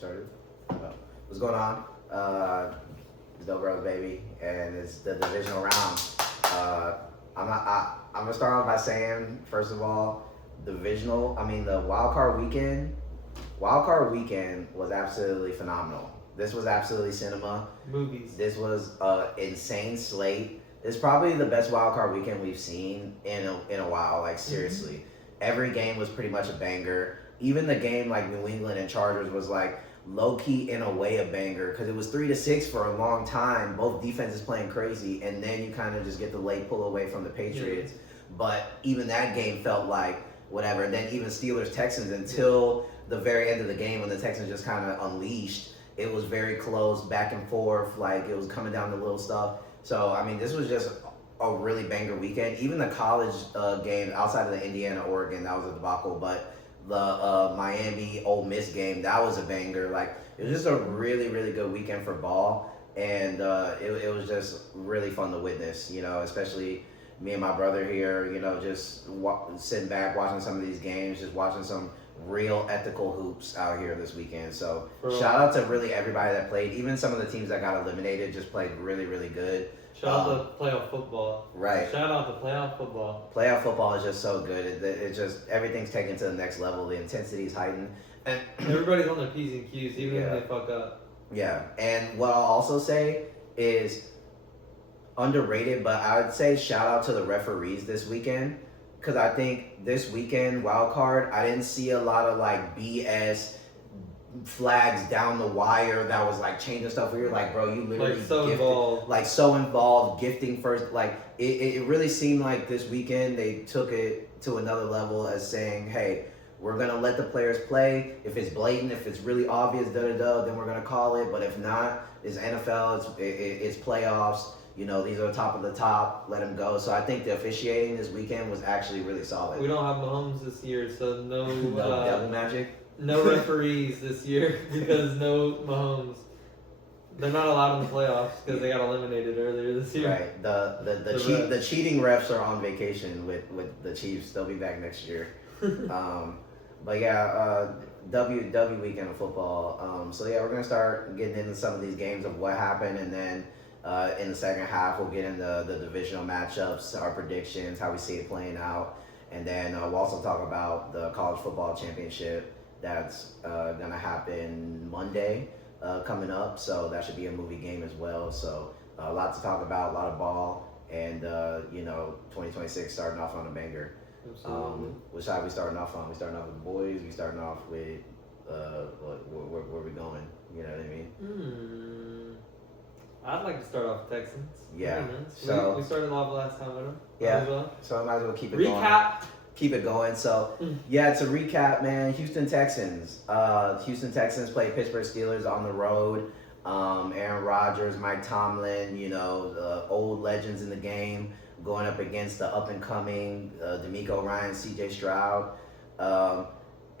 Started. What's going on? It's Dope Bros, baby, and it's the divisional round. I'm gonna start off by saying, first of all, the wild card weekend. Wild card weekend was absolutely phenomenal. This was absolutely cinema. Movies. This was an insane slate. It's probably the best wild card weekend we've seen in a while. Like seriously, every game was pretty much a banger. Even the game like New England and Chargers was like low key in a way a banger because it was 3-6 for a long time. Both defenses playing crazy, and then you kind of just get the late pull away from the Patriots. But even that game felt like whatever. And then even Steelers Texans until the very end of the game when the Texans just kind of unleashed. It was very close, back and forth. Like it was coming down to little stuff. So I mean, this was just a really banger weekend. Even the college game outside of the Indiana Oregon, that was a debacle. But the Miami Ole Miss game, that was a banger. Like it was just a really really good weekend for ball, and it was just really fun to witness. You know, especially me and my brother here. You know, just sitting back watching some of these games, just watching some real ethical hoops out here this weekend. So shout out to really everybody that played. Even some of the teams that got eliminated just played really really good. Shout out to playoff football. Right. Shout out to playoff football. Playoff football is just so good. It just everything's taken to the next level. The intensity is heightened, and everybody's on their P's and Q's, even if they fuck up. Yeah, and what I'll also say is underrated, but I would say shout out to the referees this weekend. Because I think this weekend, wild card, I didn't see a lot of like BS flags down the wire that was like changing stuff. We were like, bro, you literally like so involved. Like so involved, gifting first. Like it really seemed like this weekend they took it to another level as saying, hey, we're gonna let the players play. If it's blatant, if it's really obvious, then we're gonna call it. But if not, it's NFL, it's playoffs. You know, these are the top of the top. Let them go. So I think the officiating this weekend was actually really solid. We don't have Mahomes this year, so no devil magic. No referees this year because no Mahomes. They're not allowed in the playoffs because they got eliminated earlier this year. Right. The cheating refs are on vacation with the Chiefs. They'll be back next year. But yeah, W weekend of football. So yeah, we're gonna start getting into some of these games of what happened, and then. In the second half, we'll get into the divisional matchups, our predictions, how we see it playing out, and then we'll also talk about the college football championship that's going to happen Monday coming up. So that should be a movie game as well. So a lot to talk about, a lot of ball, and 2026 starting off on a banger. Absolutely. Which side we starting off on? We starting off with the boys. We starting off with where we going? You know what I mean? I'd like to start off with Texans. Yeah. So we started off last time with them. Yeah. Well. So I might as well keep it Recap. going. Keep it going. So yeah, to recap, man, Houston Texans. Houston Texans play Pittsburgh Steelers on the road. Aaron Rodgers, Mike Tomlin, the old legends in the game going up against the up and coming D'Amico Ryan, CJ Stroud.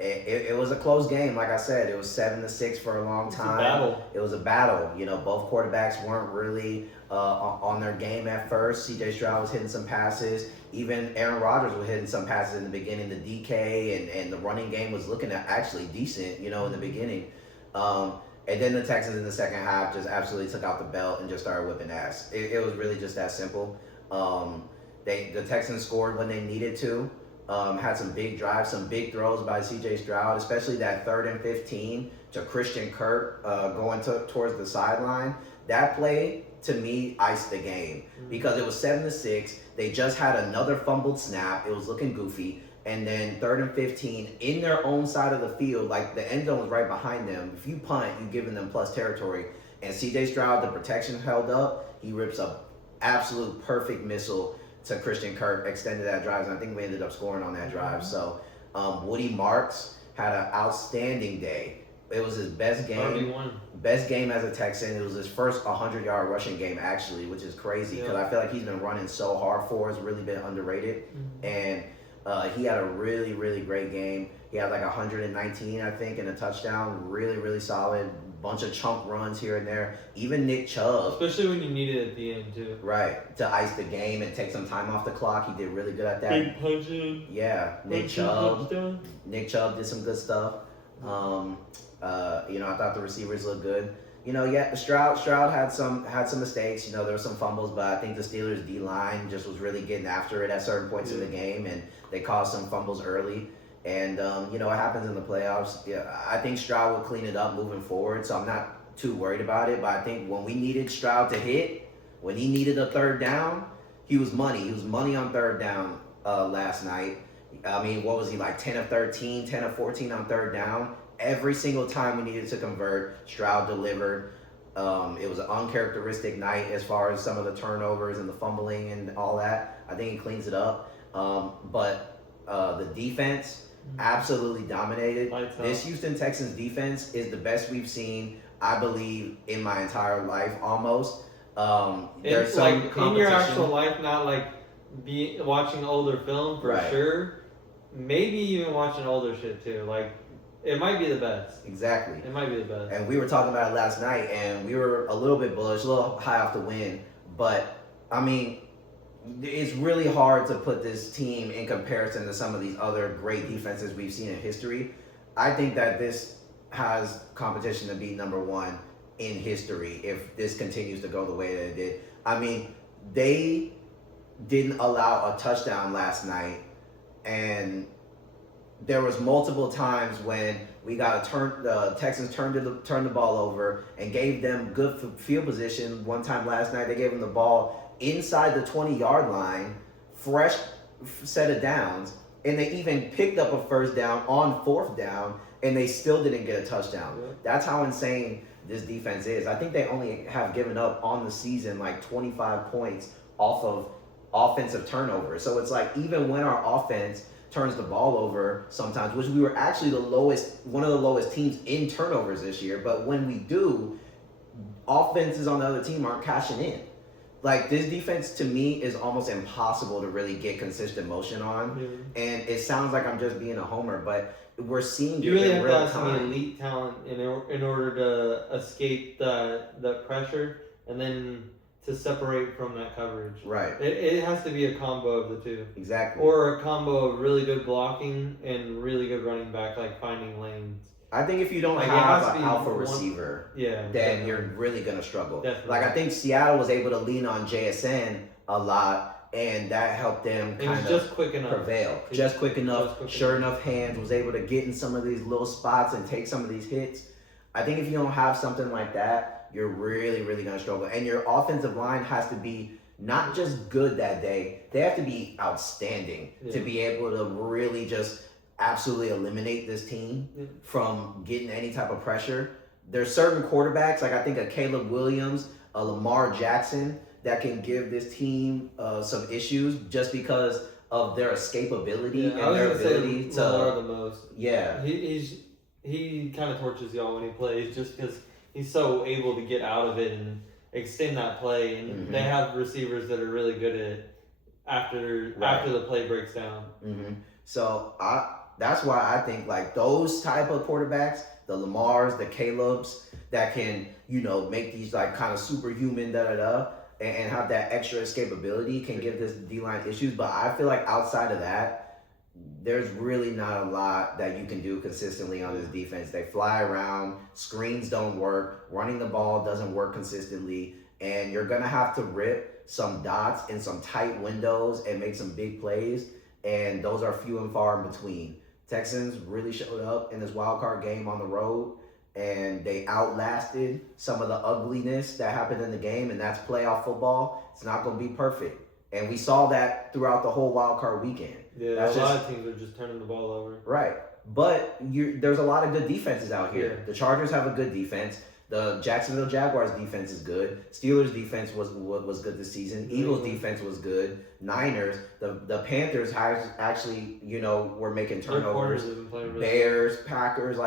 It was a close game, like I said. It was 7-6 for a long time. It was a battle. Both quarterbacks weren't really on their game at first. C.J. Stroud was hitting some passes. Even Aaron Rodgers was hitting some passes in the beginning. The DK and the running game was looking actually decent, in the beginning. And then the Texans in the second half just absolutely took out the belt and just started whipping ass. It was really just that simple. The Texans scored when they needed to. Had some big drives, some big throws by C.J. Stroud, especially that 3rd and 15 to Christian Kirk going towards the sideline. That play, to me, iced the game because it was 7-6. They just had another fumbled snap. It was looking goofy. And then 3rd and 15 in their own side of the field, like the end zone was right behind them. If you punt, you're giving them plus territory. And C.J. Stroud, the protection held up. He rips a absolute perfect missile to Christian Kirk, extended that drive, and I think we ended up scoring on that drive. So Woody Marks had an outstanding day. It was his best game. Best game as a Texan. It was his first 100-yard rushing game, actually, which is crazy because I feel like he's been running so hard for us, really been underrated. And he had a really, really great game. He had like 119, I think, and a touchdown. Really, really solid. Bunch of chunk runs here and there. Even Nick Chubb. Especially when you need it at the end, too. Right. To ice the game and take some time off the clock. He did really good at that. Big punching. Yeah. Nick Chubb did some good stuff. I thought the receivers looked good. Yeah, Stroud had some mistakes. There were some fumbles, but I think the Steelers D line just was really getting after it at certain points in the game, and they caused some fumbles early. And it happens in the playoffs. Yeah, I think Stroud will clean it up moving forward, so I'm not too worried about it. But I think when we needed Stroud to hit, when he needed a third down, he was money. He was money on third down last night. I mean, what was he like? 10 of 13, 10 of 14 on third down. Every single time we needed to convert, Stroud delivered. It was an uncharacteristic night as far as some of the turnovers and the fumbling and all that. I think he cleans it up. But the defense absolutely dominated. This Houston Texans defense is the best we've seen, I believe, in my entire life almost. There's some like competition. In your actual life, not like watching older film for sure. Maybe even watching older shit too. Like, it might be the best. Exactly. It might be the best. And we were talking about it last night, and we were a little bit bullish, a little high off the win. But, I mean, it's really hard to put this team in comparison to some of these other great defenses we've seen in history. I think that this has competition to be number one in history if this continues to go the way that it did. I mean, they didn't allow a touchdown last night, and there was multiple times when we got the Texans turned the ball over and gave them good field position. One time last night, they gave them the ball inside the 20-yard line, fresh set of downs, and they even picked up a first down on fourth down, and they still didn't get a touchdown. Yeah. That's how insane this defense is. I think they only have given up on the season like 25 points off of offensive turnovers. So it's like, even when our offense turns the ball over sometimes, which we were actually one of the lowest teams in turnovers this year, but when we do, offenses on the other team aren't cashing in. Like, this defense to me is almost impossible to really get consistent motion on. Mm-hmm. And it sounds like I'm just being a homer, but we're seeing you really have to have some elite talent in order to escape the pressure and then to separate from that coverage. Right. It has to be a combo of the two. Exactly. Or a combo of really good blocking and really good running back, like finding lanes. I think if you don't have an alpha receiver, then definitely. You're really going to struggle. Definitely. Like, I think Seattle was able to lean on JSN a lot, and that helped them kind of prevail. Just quick enough, sure enough hands, was able to get in some of these little spots and take some of these hits. I think if you don't have something like that, you're really, really going to struggle. And your offensive line has to be not just good that day, they have to be outstanding to be able to really just absolutely eliminate this team from getting any type of pressure. There's certain quarterbacks, like I think a Caleb Williams, a Lamar Jackson, that can give this team some issues just because of their escapability and their ability to. Lamar the most. Yeah. He kind of torches y'all when he plays just because he's so able to get out of it and extend that play. And they have receivers that are really good at it after the play breaks down. Mm-hmm. So that's why I think like those type of quarterbacks, the Lamars, the Calebs, that can, make these like kind of superhuman and have that extra escapability can give this D-line issues. But I feel like outside of that, there's really not a lot that you can do consistently on this defense. They fly around, screens don't work, running the ball doesn't work consistently, and you're going to have to rip some dots in some tight windows and make some big plays, and those are few and far in between. Texans really showed up in this wild card game on the road, and they outlasted some of the ugliness that happened in the game, and that's playoff football. It's not going to be perfect. And we saw that throughout the whole wild card weekend. Yeah, a lot of teams are just turning the ball over. Right. But there's a lot of good defenses out here. Yeah. The Chargers have a good defense. The Jacksonville Jaguars defense is good. Steelers defense was good this season. Mm-hmm. Eagles defense was good. Niners. The Panthers actually, were making turnovers. Bears, Packers,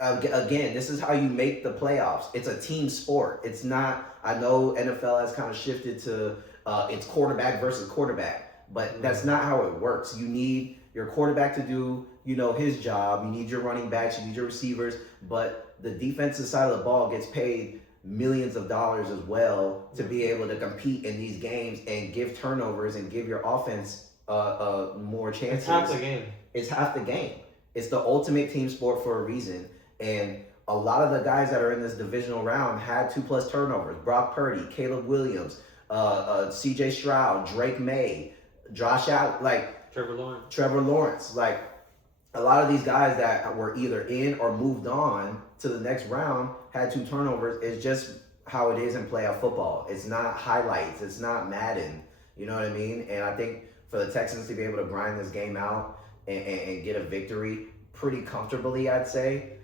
again, this is how you make the playoffs. It's a team sport. It's not, I know NFL has kind of shifted to it's quarterback versus quarterback, but that's not how it works. You need your quarterback to do, his job. You need your running backs, you need your receivers, but the defensive side of the ball gets paid millions of dollars as well to be able to compete in these games and give turnovers and give your offense more chances. It's half the game. It's half the game. It's the ultimate team sport for a reason. And a lot of the guys that are in this divisional round had 2+ turnovers. Brock Purdy, Caleb Williams, C.J. Stroud, Drake May, Josh Allen, like Trevor Lawrence. Like a lot of these guys that were either in or moved on to the next round had 2 turnovers. It's just how it is in playoff football. It's not highlights. It's not Madden. You know what I mean? And I think for the Texans to be able to grind this game out and get a victory pretty comfortably, I'd say,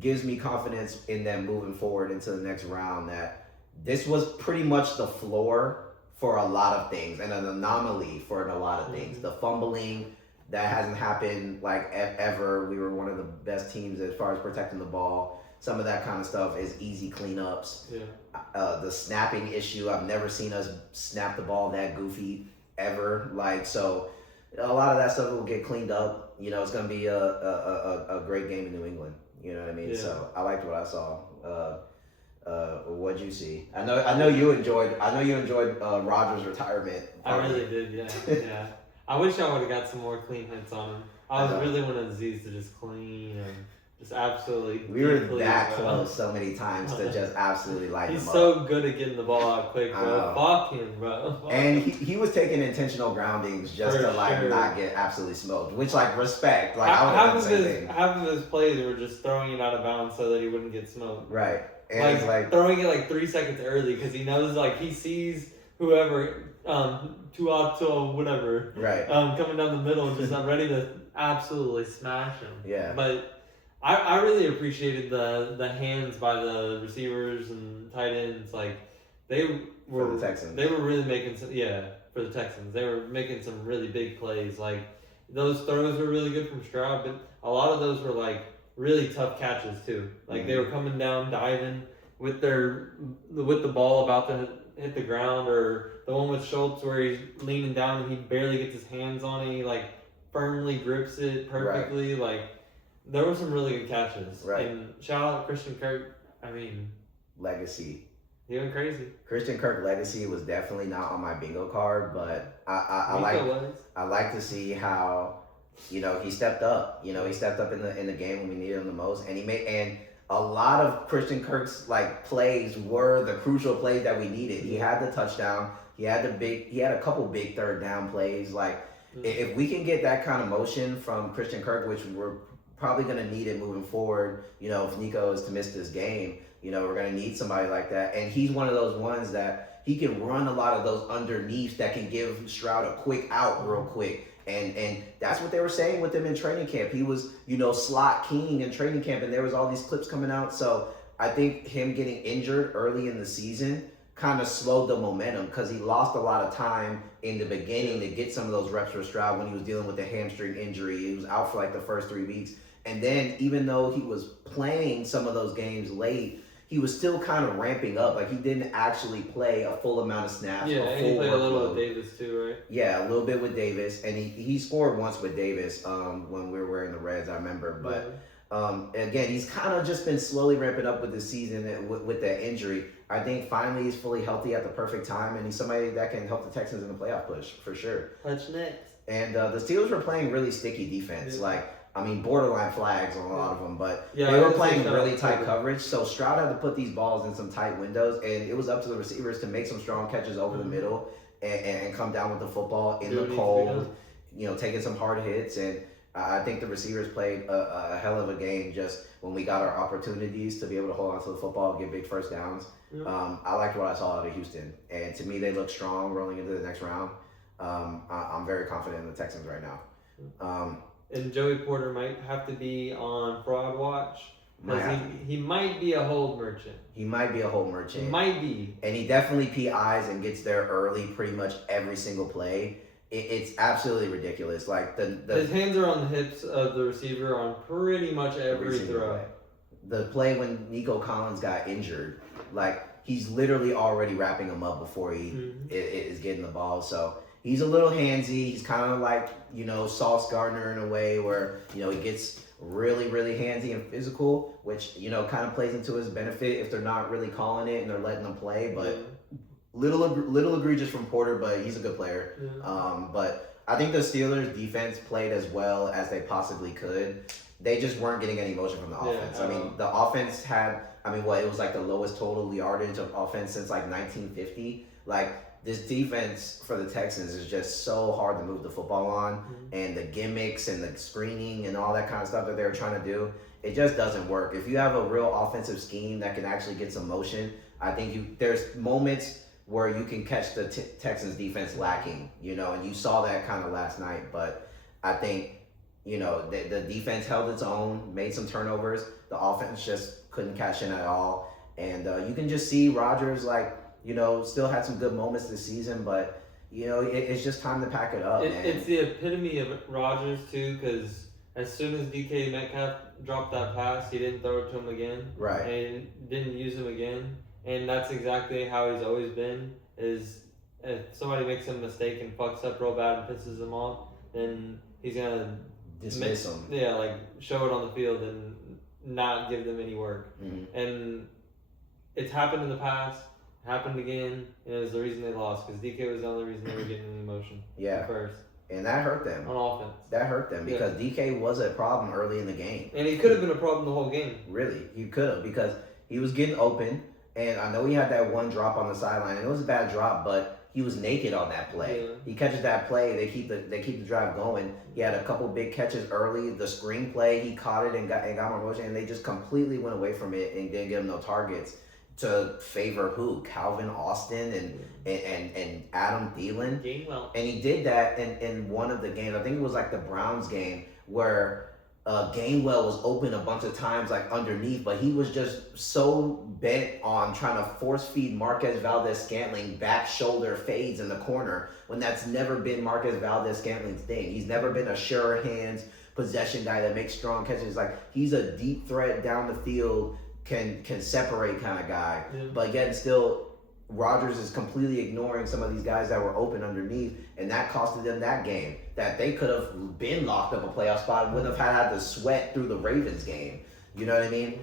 gives me confidence in them moving forward into the next round, that this was pretty much the floor for a lot of things and an anomaly for a lot of things. The fumbling, that hasn't happened like ever. We were one of the best teams as far as protecting the ball. Some of that kind of stuff is easy cleanups. The snapping issue, I've never seen us snap the ball that goofy ever. Like, so a lot of that stuff will get cleaned up. You know, it's going to be a great game in New England. You know what I mean? Yeah. So I liked what I saw. What'd you see? I know you enjoyed Rodgers' retirement. I really did. Yeah. I wish I would have got some more clean hits on him. I was really wanting Aziz to just clean and just absolutely. We were that close so many times to just absolutely light him up. He's so good at getting the ball out quick, bro. Fuck him, bro. And he was taking intentional groundings just to not get absolutely smoked, which respect. Like I would have done the same thing. Half of his plays were just throwing it out of bounds so that he wouldn't get smoked. Right. And like throwing it 3 seconds early because he knows he sees whoever. 2 out to whatever. Right. Coming down the middle and just ready to absolutely smash him. Yeah. But I really appreciated the hands by the receivers and tight ends. They were for the Texans. They were really making for the Texans. They were making some really big plays. Those throws were really good from Stroud, but a lot of those were really tough catches too. They were coming down diving with the ball about to hit the ground, or the one with Schultz where he's leaning down and he barely gets his hands on it. He firmly grips it perfectly. Right. There were some really good catches. Right. And shout out Christian Kirk. I mean, legacy. He went crazy. Christian Kirk legacy was definitely not on my bingo card, but I like to see how he stepped up. He stepped up in the game when we needed him the most, and a lot of Christian Kirk's plays were the crucial plays that we needed. He had the touchdown. He had a couple big third down plays. If we can get that kind of motion from Christian Kirk, which we're probably going to need it moving forward, if Nico is to miss this game, we're going to need somebody like that. And he's one of those ones that he can run a lot of those underneath that can give Stroud a quick out real quick. And that's what they were saying with him in training camp. He was, slot king in training camp, and there was all these clips coming out. So I think him getting injured early in the season kind of slowed the momentum because he lost a lot of time in the beginning to get some of those reps for Stroud when he was dealing with the hamstring injury. He was out for the first 3 weeks. And then even though he was playing some of those games late, he was still kind of ramping up. He didn't actually play a full amount of snaps. Yeah, and he played a little with Davis too, right? Yeah, a little bit with Davis. And he scored once with Davis when we were wearing the Reds, I remember. But again, he's kind of just been slowly ramping up with the season with that injury. I think finally he's fully healthy at the perfect time, and he's somebody that can help the Texans in the playoff push, for sure. Touch next. And the Steelers were playing really sticky defense. Yeah. Borderline flags on a lot of them, but they were playing really tight coverage. So Stroud had to put these balls in some tight windows, and it was up to the receivers to make some strong catches over the middle and come down with the football in the cold, taking some hard hits. And I think the receivers played a hell of a game just when we got our opportunities to be able to hold on to the football and get big first downs. I liked what I saw out of Houston, and to me, they look strong rolling into the next round. I'm very confident in the Texans right now. And Joey Porter might have to be on fraud watch because he might be a hold merchant. He might be a hold merchant. He might be. And he definitely PIs and gets there early pretty much every single play. It's absolutely ridiculous. His hands are on the hips of the receiver on pretty much every throw. Play. The play when Nico Collins got injured, he's literally already wrapping him up before he is getting the ball. So he's a little handsy. He's kind of Sauce Gardner in a way where, he gets really, really handsy and physical, which, kind of plays into his benefit if they're not really calling it and they're letting them play. But little egregious from Porter, but he's a good player. But I think the Steelers defense played as well as they possibly could. They just weren't getting any motion from the offense. I mean, the offense had, it was like the lowest total yardage of offense since like 1950. Like, this defense for the Texans is just so hard to move the football on, and the gimmicks and the screening and all that kind of stuff that they were trying to do, it just doesn't work. If you have a real offensive scheme that can actually get some motion, I think there's moments where you can catch the Texans defense lacking, and you saw that kind of last night. But I think, the defense held its own, made some turnovers. The offense just couldn't cash in at all. And you can just see Rodgers, still had some good moments this season, but, it's just time to pack it up, man. It's the epitome of Rodgers, too, because as soon as DK Metcalf dropped that pass, he didn't throw it to him again. Right. And didn't use him again. And that's exactly how he's always been, is if somebody makes a mistake and fucks up real bad and pisses him off, then he's going to dismiss them. Yeah, show it on the field and not give them any work. And it's happened in the past, happened again, and it was the reason they lost, because DK was the only reason they were getting any motion. Yeah. First. And that hurt them. On offense. That hurt them because DK was a problem early in the game. And he could have been a problem the whole game. Really, he could have, because he was getting open, and I know he had that one drop on the sideline, and it was a bad drop, but he was naked on that play. Yeah. He catches that play, they keep the drive going. He had a couple big catches early. The screen play, he caught it and got more motion, and they just completely went away from it and didn't give him no targets to favor who? Calvin Austin and Adam Thielen. Gainwell. And he did that in one of the games. I think it was like the Browns game where Gainwell was open a bunch of times underneath, but he was just so bent on trying to force feed Marquez Valdez-Scantling back shoulder fades in the corner when that's never been Marquez Valdez-Scantling's thing. He's never been a sure hands possession guy that makes strong catches. He's a deep threat down the field, can separate kind of guy. Yeah. But yet still, Rodgers is completely ignoring some of these guys that were open underneath, and that costed them that game. That they could have been locked up a playoff spot and wouldn't have had to sweat through the Ravens game. You know what I mean?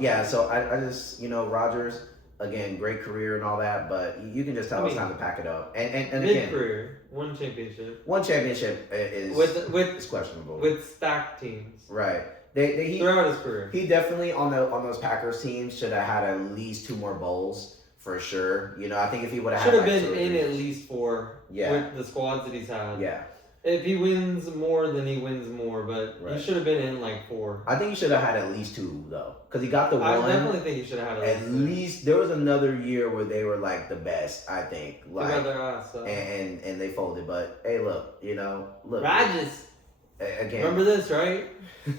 Yeah, so I just, Rodgers, again, great career and all that, but you can just tell it's time to pack it up. And mid-career, one championship. One championship is questionable. With stacked teams. Right. Throughout his career. He definitely, on those Packers teams, should have had at least 2 more bowls, for sure. I think if he would have should have been in at least 4 with the squads that he's had. Yeah. If he wins more, then he wins more, but he should have been in 4. I think he should have had at least 2, though, because he got the one. I definitely think he should have had at least. There was another year where they were the best, I think. They got their ass up. And they folded, but hey, look. Rodgers. Again. Remember this, right?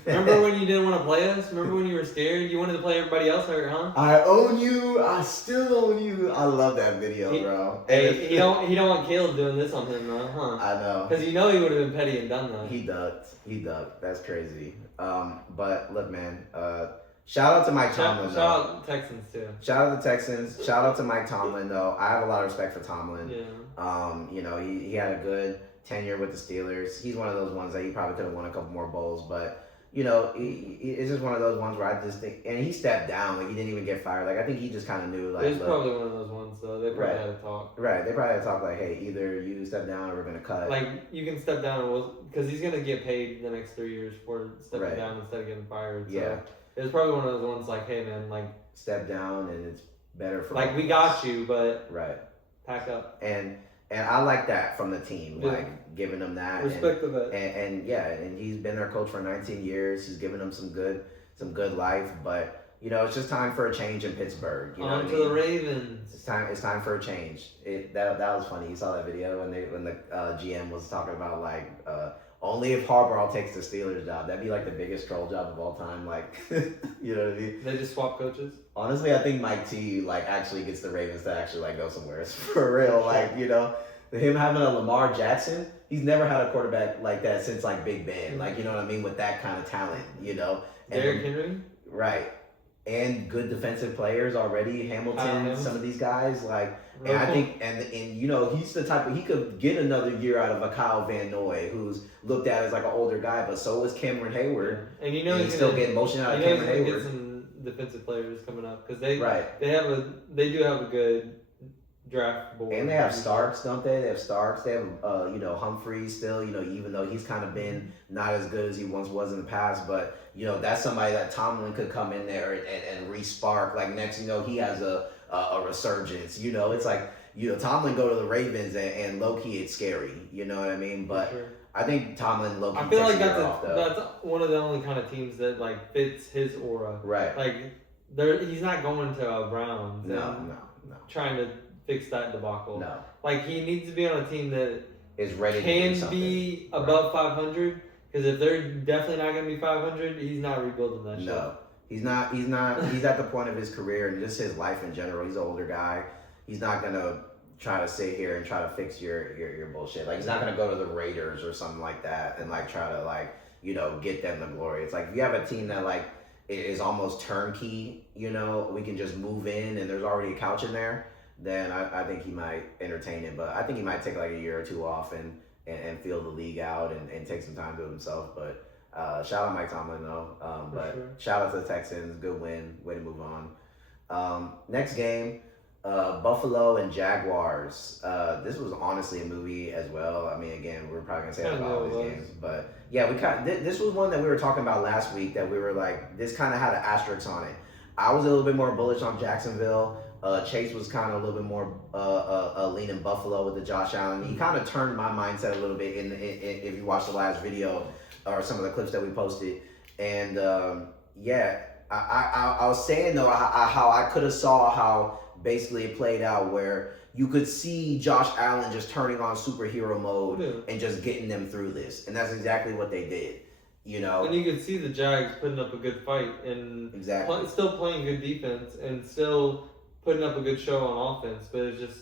Remember when you didn't want to play us? Remember when you were scared? You wanted to play everybody else hurt, huh? I own you. I still own you. I love that video, bro. Hey, he don't want Caleb doing this on him, though, huh? I know. Because he would have been petty and done that. He ducked. That's crazy. But look, man. Shout out to Mike Tomlin. Shout out Texans too. Shout out to Texans. Shout out to Mike Tomlin, though. I have a lot of respect for Tomlin. Yeah. He had a good tenure with the Steelers. He's one of those ones that he probably could have won a couple more bowls, but it's just one of those ones where I just think, and he stepped down, he didn't even get fired. I think he just kind of knew, it's probably one of those ones, though. They probably had to talk. Right, they probably had to talk hey, either you step down or we're gonna cut. You can step down, because he's gonna get paid the next 3 years for stepping down instead of getting fired. So yeah, it was probably one of those ones hey man, step down and it's better for we got you, but pack up. And I like that from the team, giving them that. Respect to that. And he's been their coach for 19 years. He's given them some good life, but it's just time for a change in Pittsburgh. On to the Ravens. It's time for a change. That was funny. You saw that video when the GM was talking about only if Harbaugh takes the Steelers job. That'd be the biggest troll job of all time. You know what I mean? They just swap coaches. Honestly, I think Mike T actually gets the Ravens to actually go somewhere. It's for real. Him having a Lamar Jackson, he's never had a quarterback like that since Big Ben. You know what I mean, with that kind of talent. Derrick Henry. Right. And good defensive players already. Hamilton, some of these guys and I think and he's the type he could get another year out of a Kyle Van Noy, who's looked at as an older guy, but so is Cameron Hayward. And he's still getting motion out of Cameron Hayward. Get some defensive players coming up because they do have a good draft board. And they have Starks, don't they? They have Starks. They have, Humphreys still. Even though he's kind of been not as good as he once was in the past, but that's somebody that Tomlin could come in there and re-spark. Like next, he has a resurgence. It's like Tomlin go to the Ravens and low key it's scary. You know what I mean? But sure. I think Tomlin low key. I feel like that's one of the only kind of teams that like fits his aura. Right. Like he's not going to a Browns. No. Trying to fix that debacle. No. Like he needs to be on a team that is ready can be above 500. Because if they're definitely not going to be 500, he's not rebuilding that shit. No, he's not. He's at the point of his career and just his life in general. He's an older guy. He's not gonna try to sit here and try to fix your bullshit. Like he's not gonna go to the Raiders or something like that and like try to get them the glory. It's like if you have a team that like is almost turnkey, we can just move in and there's already a couch in there. Then I think he might entertain it, but I think he might take like a year or two off and feel the league out and take some time to himself. But shout out Mike Tomlin though. But sure. Shout out to the Texans. Good win. Way to move on. Next game, Buffalo and Jaguars. This was honestly a movie as well. I mean, again, we're probably gonna say that about all these games, but yeah, this was one that we were talking about last week that we were like, this kind of had an asterisk on it. I was a little bit more bullish on Jacksonville. Chase was kind of a little bit more leaning Buffalo with the Josh Allen. He kind of turned my mindset a little bit in if you watch the last video or some of the clips that we posted. And I was saying though how I could have saw how basically it played out where you could see Josh Allen just turning on superhero mode and just getting them through this. And that's exactly what they did. And you could see the Jags putting up a good fight and still playing good defense and still putting up a good show on offense, but it's just,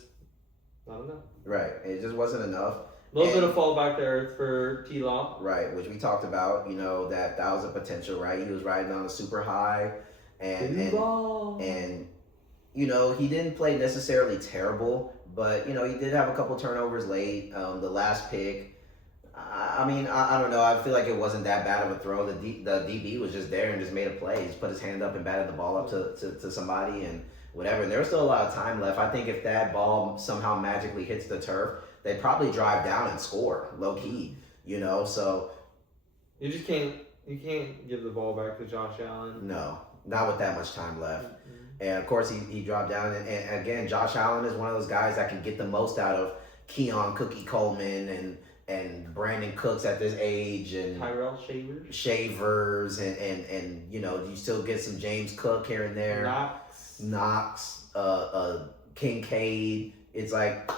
I don't know. Right. It just wasn't enough. A little bit of fall back to earth for T-Law. Right, which we talked about, that was a potential, right? He was riding on a super high and he didn't play necessarily terrible, but, he did have a couple turnovers late. The last pick, I don't know. I feel like it wasn't that bad of a throw. The DB was just there and just made a play. He just put his hand up and batted the ball up to somebody and whatever. And there was still a lot of time left. I think if that ball somehow magically hits the turf, they'd probably drive down and score, low key. So you just can't give the ball back to Josh Allen. No, not with that much time left. Mm-hmm. And of course he dropped down. And again, Josh Allen is one of those guys that can get the most out of Keon Cookie Coleman and Brandon Cooks at this age and Tyrell Shavers and you still get some James Cook here and there. Knox, Kincaid. It's like,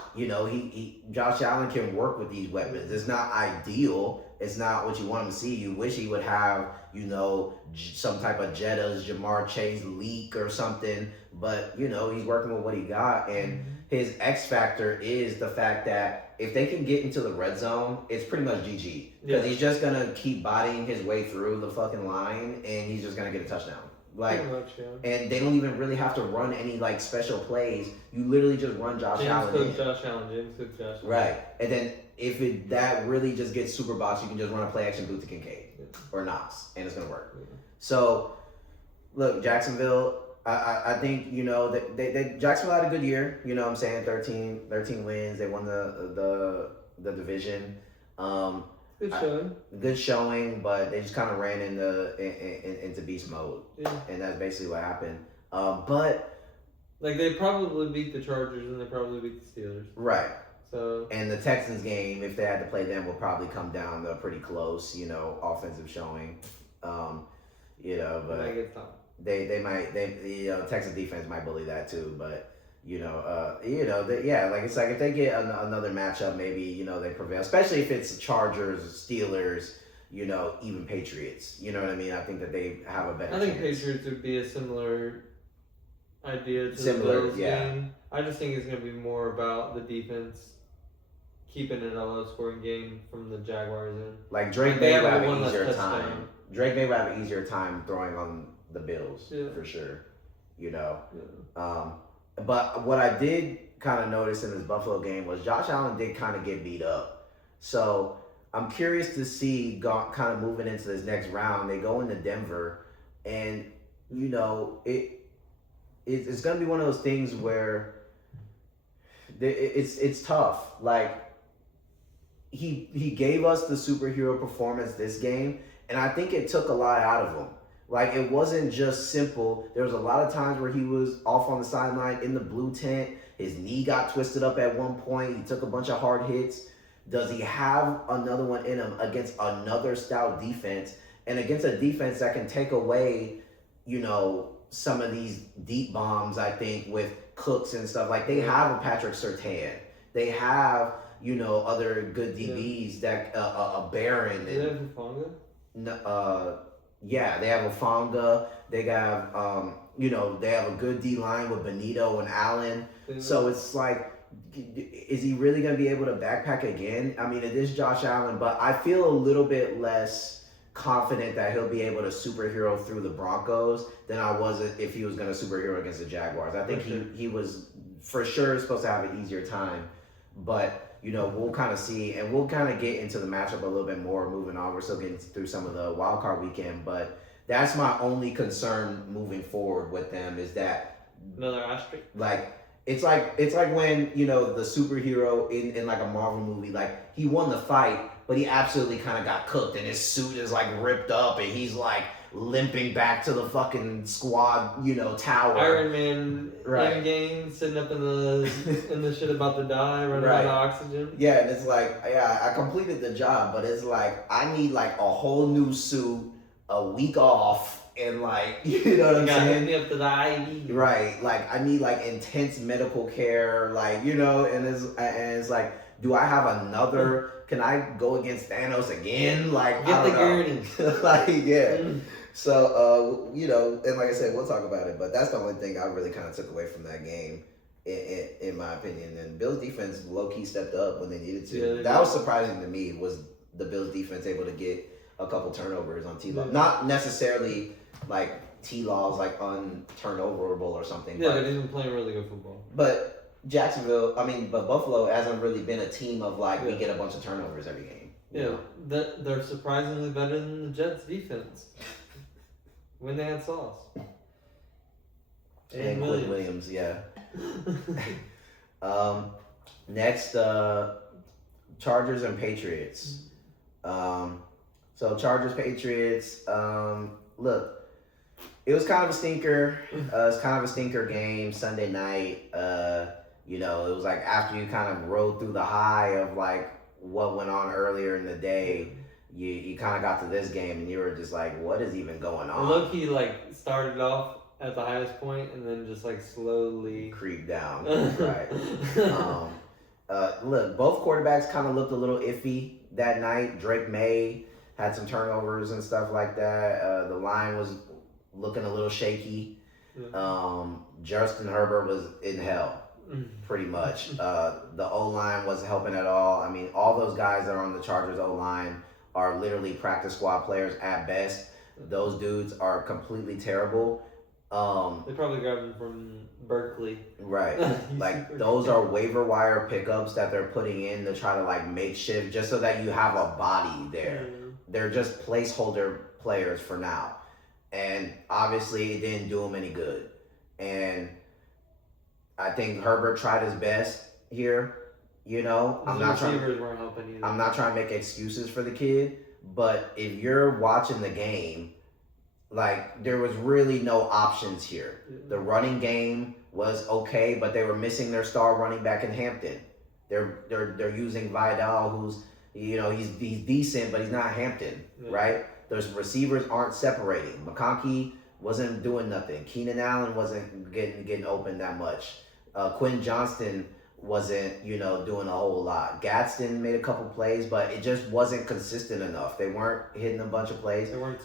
Josh Allen can work with these weapons. It's not ideal. It's not what you want him to see. You wish he would have, some type of Jetta's Jamar Chase leak or something. But, he's working with what he got. And his X factor is the fact that if they can get into the red zone, it's pretty much GG. Because he's just going to keep bodying his way through the fucking line and he's just going to get a touchdown. And they don't even really have to run any special plays. You literally just run Josh Allen. Josh Allen. Right, and then if that really just gets super box, you can just run a play action boot to Kincaid or Knox, and it's gonna work. Yeah. So, look, Jacksonville. I think they Jacksonville had a good year. You know what I'm saying? 13 wins. They won the division. Good showing, but they just kind of ran into beast mode, and that's basically what happened. But they probably beat the Chargers and they probably beat the Steelers, right? So and the Texans game, if they had to play them, will probably come down to pretty close, offensive showing, but they might Texas defense might bully that too, but. It's like if they get another matchup, maybe, they prevail, especially if it's Chargers, Steelers, even Patriots. You know what I mean? I think that they have a better chance. Patriots would be a similar idea to the Bills game. I just think it's going to be more about the defense keeping it a low-scoring game from the Jaguars. Like Drake may have an easier time. Drake may have an easier time throwing on the Bills, for sure. But what I did kind of notice in this Buffalo game was Josh Allen did kind of get beat up. So I'm curious to see kind of moving into this next round. They go into Denver, and it's going to be one of those things where It's tough. Like he gave us the superhero performance this game, and I think it took a lot out of him. Like it wasn't just simple. There was a lot of times where he was off on the sideline in the blue tent. His knee got twisted up at one point. He took a bunch of hard hits. Does he have another one in him against another stout defense and against a defense that can take away, some of these deep bombs? I think with Cooks and stuff, like they have a Patrick Surtain. They have other good DBs that a Barron. Do they have Hufanga? Yeah, they have Ofonga. They have they have a good D line with Benito and Allen. So it's like, is he really going to be able to backpack again? I mean, it is Josh Allen, but I feel a little bit less confident that he'll be able to superhero through the Broncos than I was if he was going to superhero against the Jaguars. I think he was for sure supposed to have an easier time, but we'll kind of see, and we'll kind of get into the matchup a little bit more moving on. We're still getting through some of the wild card weekend, but that's my only concern moving forward with them is that another asterisk. Like it's like when the superhero in like a Marvel movie, like he won the fight, but he absolutely kind of got cooked, and his suit is like ripped up, and he's like limping back to the fucking squad, tower. Iron Man right. in game, sitting up in the shit about to die, running out of oxygen. Yeah, and it's like, I completed the job, but it's like I need like a whole new suit, a week off, and like what I'm saying? Me up to the IV. Right, like I need like intense medical care, like and it's like, do I have another? Can I go against Thanos again? Like get the gurney. Like yeah. So and like I said, we'll talk about it, but that's the only thing I really kind of took away from that game, in my opinion. And Bills defense low key stepped up when they needed to. That was surprising to me. Was the Bills defense able to get a couple turnovers on T-Law? Not necessarily like T-Law's like unturnoverable or something. Yeah, they've been playing really good football. But but Buffalo hasn't really been a team of like we get a bunch of turnovers every game. Yeah, they're surprisingly better than the Jets defense when they had Sauce. And Williams, yeah. Next, Chargers and Patriots. So Chargers, Patriots. Look, it was kind of a stinker. It's kind of a stinker game Sunday night. It was like after you kind of rode through the high of like what went on earlier in the day, you kind of got to this game and you were just like, what is even going on? Loki like started off at the highest point and then just like slowly creeped down. Right. Look, both quarterbacks kind of looked a little iffy that night. Drake May had some turnovers and stuff like that. The line was looking a little shaky. Justin Herbert was in hell, pretty much. The O-line wasn't helping at all. I mean, all those guys that are on the Chargers O-line are literally practice squad players at best. Those dudes are completely terrible. They probably grabbed him from Berkeley. Right. Like those are waiver wire pickups that they're putting in to try to like makeshift just so that you have a body there. They're just placeholder players for now. And obviously it didn't do him any good. And I think Herbert tried his best here. I'm not trying to make excuses for the kid, but if you're watching the game, like there was really no options here. The running game was okay, but they were missing their star running back in Hampton. They're using Vidal, who's he's decent, but he's not Hampton, right? Those receivers aren't separating. McConkey wasn't doing nothing. Keenan Allen wasn't getting open that much. Quinn Johnston wasn't, doing a whole lot. Gadsden made a couple plays, but it just wasn't consistent enough. They weren't hitting a bunch of plays. They weren't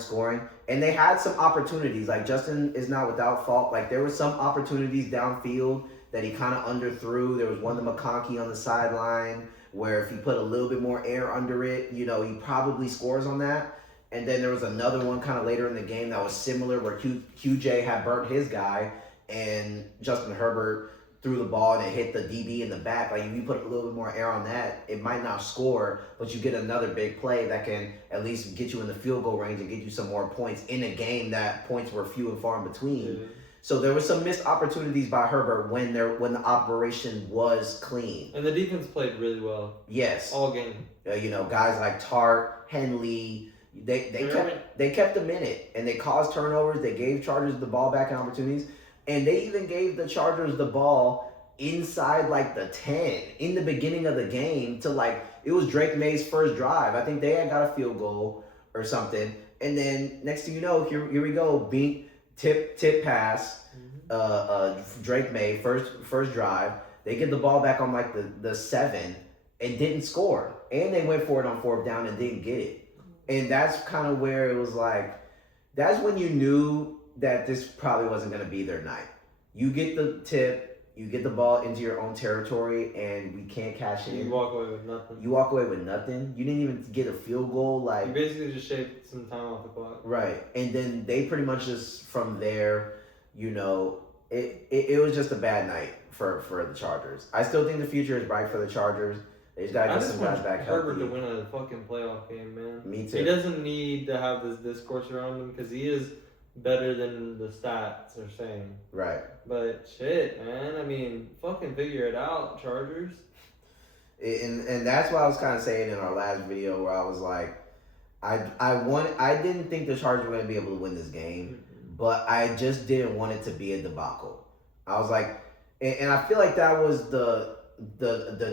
scoring. And they had some opportunities. Like, Justin is not without fault. Like, there were some opportunities downfield that he kind of underthrew. There was one to McConkey on the sideline where if he put a little bit more air under it, he probably scores on that. And then there was another one kind of later in the game that was similar where QJ had burnt his guy and Justin Herbert threw the ball and it hit the DB in the back. Like, if you put a little bit more air on that, it might not score, but you get another big play that can at least get you in the field goal range and get you some more points in a game that points were few and far in between. So there was some missed opportunities by Herbert when the operation was clean. And the defense played really well. Yes. All game. Guys like Tart, Henley, they kept them in it, and they caused turnovers. They gave Chargers the ball back in opportunities, and they even gave the Chargers the ball inside like the 10 in the beginning of the game to it was Drake May's first drive. I think they had got a field goal or something, and then next thing you know, here we go, tip pass, Drake May first drive. They get the ball back on like the 7 and didn't score, and they went for it on 4th down and didn't get it. And that's kind of where it was like, that's when you knew that this probably wasn't going to be their night. You get the tip, you get the ball into your own territory, and we can't cash it in. You walk away with nothing. You didn't even get a field goal. You basically just shaved some time off the clock. Right. And then they pretty much just, from there, it was just a bad night for the Chargers. I still think the future is bright for the Chargers. They just gotta get some guys back healthy. Herbert to win a fucking playoff game, man. Me too. He doesn't need to have this discourse around him because he is better than the stats are saying. Right. But shit, man. I mean, fucking figure it out, Chargers. And that's what I was kind of saying in our last video, where I was like, I didn't think the Chargers were gonna be able to win this game, but I just didn't want it to be a debacle. I was like, and I feel like that was the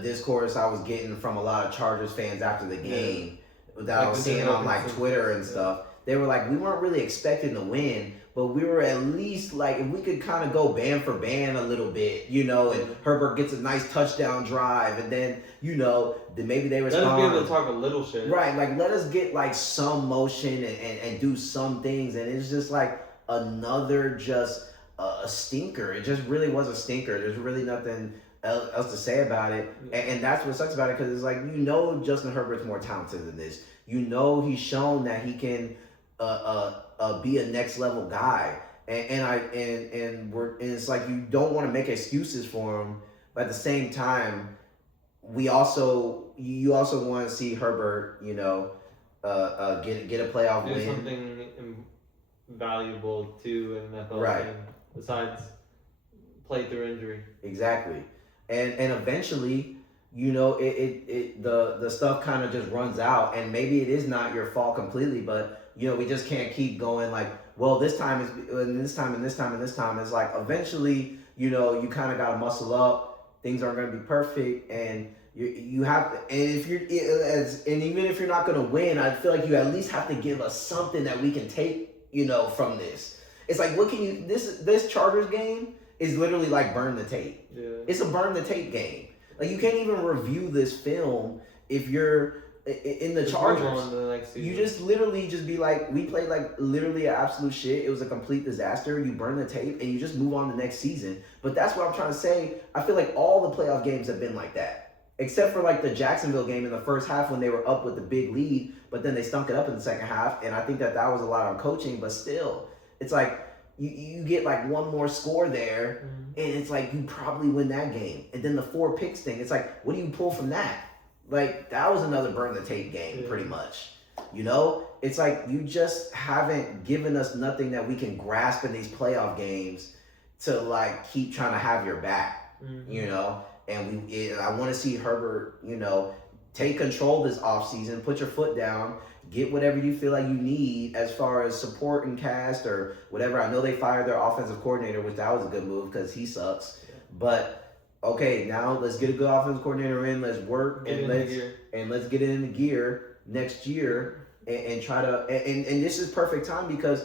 discourse I was getting from a lot of Chargers fans after the game that I was seeing on Twitter and stuff. They were like, we weren't really expecting to win, but we were at least like, if we could kind of go band for band a little bit, and Herbert gets a nice touchdown drive, and then then maybe they respond. Let us be able to talk a little shit. Right, let us get some motion and do some things, and it's just like another just a stinker. It just really was a stinker. There's really nothing else to say about it, and that's what sucks about it, because it's like, Justin Herbert's more talented than this. He's shown that he can be a next level guy, and it's like, you don't want to make excuses for him, but at the same time, you also want to see Herbert, get a playoff win. Do something valuable to an NFL team besides play through injury. Exactly. And eventually, the stuff kind of just runs out, and maybe it is not your fault completely, but we just can't keep going this time is, and this time and this time and this time. It's like, eventually, you kind of got to muscle up. Things aren't going to be perfect, and you have to, and even if you're not going to win, I feel like you at least have to give us something that we can take, from this. It's like, what can you, this Chargers game is literally like burn the tape. Yeah. It's a burn the tape game. Like, you can't even review this film if you're in the Chargers. You just literally just be like, we played literally absolute shit. It was a complete disaster. You burn the tape and you just move on to next season. But that's what I'm trying to say. I feel like all the playoff games have been like that, except for the Jacksonville game in the first half when they were up with the big lead, but then they stunk it up in the second half. And I think that was a lot on coaching, but still, it's like, you get one more score there, and it's like, you probably win that game. And then the 4 picks thing, it's like, what do you pull from that? That was another burn the tape game, pretty much. It's like, you just haven't given us nothing that we can grasp in these playoff games to keep trying to have your back, And I want to see Herbert, take control this offseason, put your foot down, get whatever you feel like you need as far as support and cast or whatever. I know they fired their offensive coordinator, which that was a good move because he sucks. Yeah. But okay, now let's get a good offensive coordinator in. Let's work and let's get it in the gear next year and try to. And this is perfect time because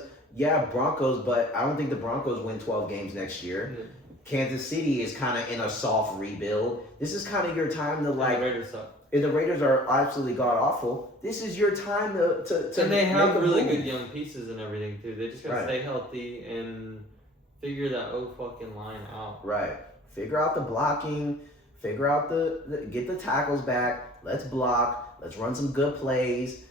Broncos, but I don't think the Broncos win 12 games next year. Yeah. Kansas City is kind of in a soft rebuild. This is kind of your time to the Raiders suck. If the Raiders are absolutely god awful, this is your time to and they have really good young pieces and everything too. They just gotta stay healthy and figure that fucking line out. Right. Figure out the blocking. Figure out get the tackles back. Let's block. Let's run some good plays.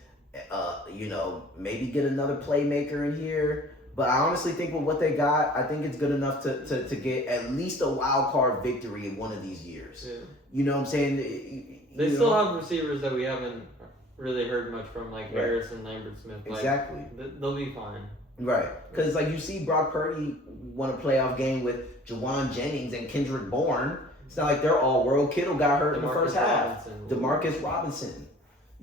Maybe get another playmaker in here. But I honestly think with what they got, I think it's good enough to get at least a wild card victory in one of these years. Yeah. You know what I'm saying? They still have receivers that we haven't really heard much from, like Harris and Lambert Smith. Exactly. They'll be fine. Right. Because, like, you see Brock Purdy won a playoff game with Jawan Jennings and Kendrick Bourne. It's not like they're all world. Kittle got hurt in the first half. Demarcus Robinson.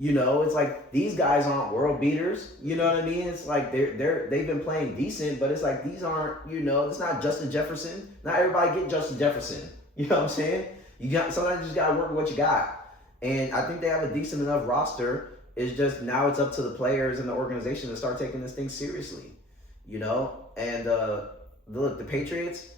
You know, it's like these guys aren't world beaters. You know what I mean? It's like they've been playing decent, but it's like these aren't, you know, it's not Justin Jefferson. Not everybody get Justin Jefferson. You know what I'm saying? Sometimes you just gotta work with what you got. And I think they have a decent enough roster. It's just now it's up to the players and the organization to start taking this thing seriously. You know? And look, the Patriots,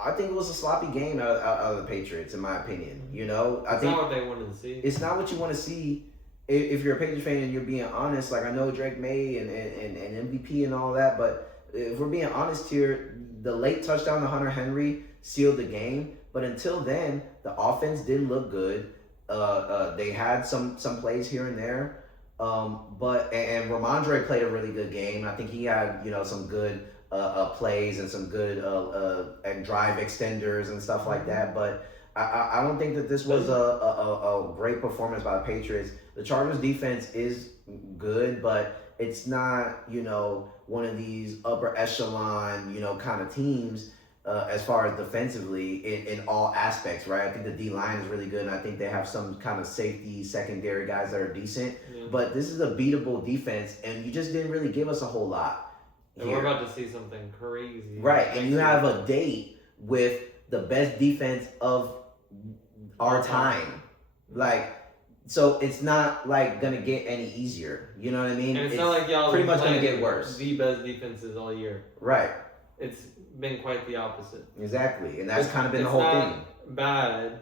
I think it was a sloppy game out of the Patriots, in my opinion. You know, it's not what they wanted to see. It's not what you want to see if you're a Patriots fan and you're being honest. Like, I know Drake May and MVP and all that, but if we're being honest here, the late touchdown to Hunter Henry sealed the game. But until then, the offense didn't look good. They had some plays here and there, but Ramondre played a really good game. I think he had, you know, some good plays and some good and drive extenders and stuff like that. But I don't think that this was a great performance by the Patriots. The Chargers defense is good, but it's not, you know, one of these upper echelon, you know, kind of teams as far as defensively in all aspects, right? I think the D-line is really good, and I think they have some kind of safety secondary guys that are decent. Yeah. But this is a beatable defense, and you just didn't really give us a whole lot. And we're about to see something crazy. Right, and you have a date with the best defense of our time. Like, so it's not like gonna get any easier. You know what I mean? And it's not like y'all pretty much gonna get worse. The best defenses all year. Right. It's been quite the opposite. Exactly, and that's kind of been the whole thing. Bad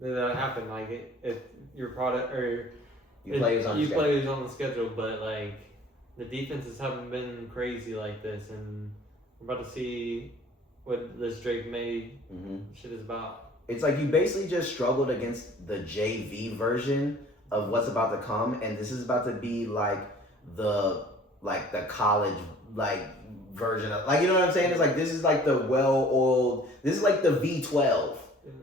that happened. Like, if your product or you play on the schedule, but like, the defenses haven't been crazy like this, and we're about to see what this Drake May shit is about. It's like you basically just struggled against the JV version of what's about to come, and this is about to be like the college version of, like, you know what I'm saying? It's like this is like the this is like the V12.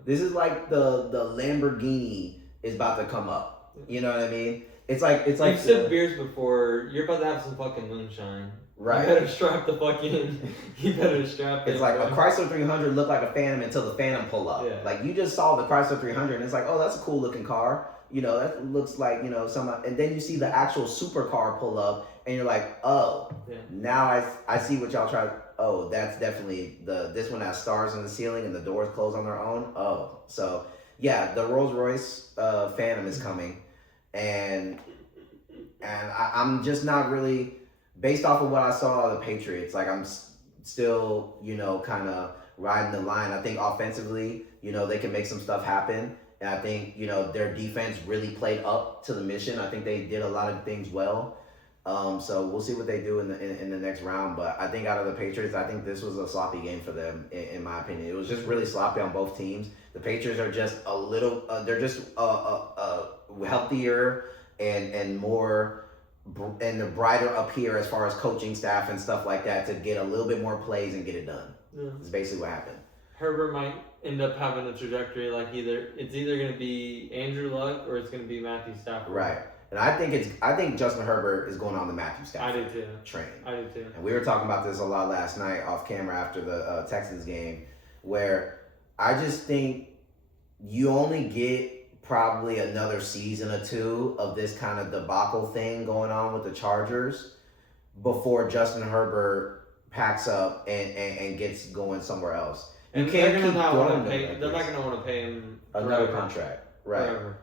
This is like the Lamborghini is about to come up. You know what I mean? It's like you've sipped beers before. You're about to have some fucking moonshine. Right. You better strap the fucking. You better strap. It's like a Chrysler 300 looked like a Phantom until the Phantom pull up. Yeah. Like, you just saw the Chrysler 300 and it's like, oh, that's a cool looking car. You know, that looks like, you know, some. And then you see the actual supercar pull up and you're like, oh, now I see what y'all try. Oh, that's definitely this one has stars in the ceiling and the doors close on their own. Oh, so yeah, the Rolls Royce Phantom is coming. And I'm just not really, based off of what I saw of the Patriots, like, I'm still, you know, kind of riding the line. I think offensively, you know, they can make some stuff happen. And I think, you know, their defense really played up to the mission. I think they did a lot of things well. So we'll see what they do in the next round. But I think out of the Patriots, I think this was a sloppy game for them, in my opinion. It was just really sloppy on both teams. The Patriots are just a little, they're just healthier and more, and they're brighter up here as far as coaching staff and stuff like that to get a little bit more plays and get it done. Yeah. That's basically what happened. Herbert might end up having a trajectory like it's either going to be Andrew Luck or it's going to be Matthew Stafford. Right. And I think Justin Herbert is going on the Matthew Stafford train. I do too. And we were talking about this a lot last night off camera after the Texans game, where I just think you only get probably another season or two of this kind of debacle thing going on with the Chargers before Justin Herbert packs up and gets going somewhere else. You can't keep going. They're not going to want to pay him another contract, right? Forever.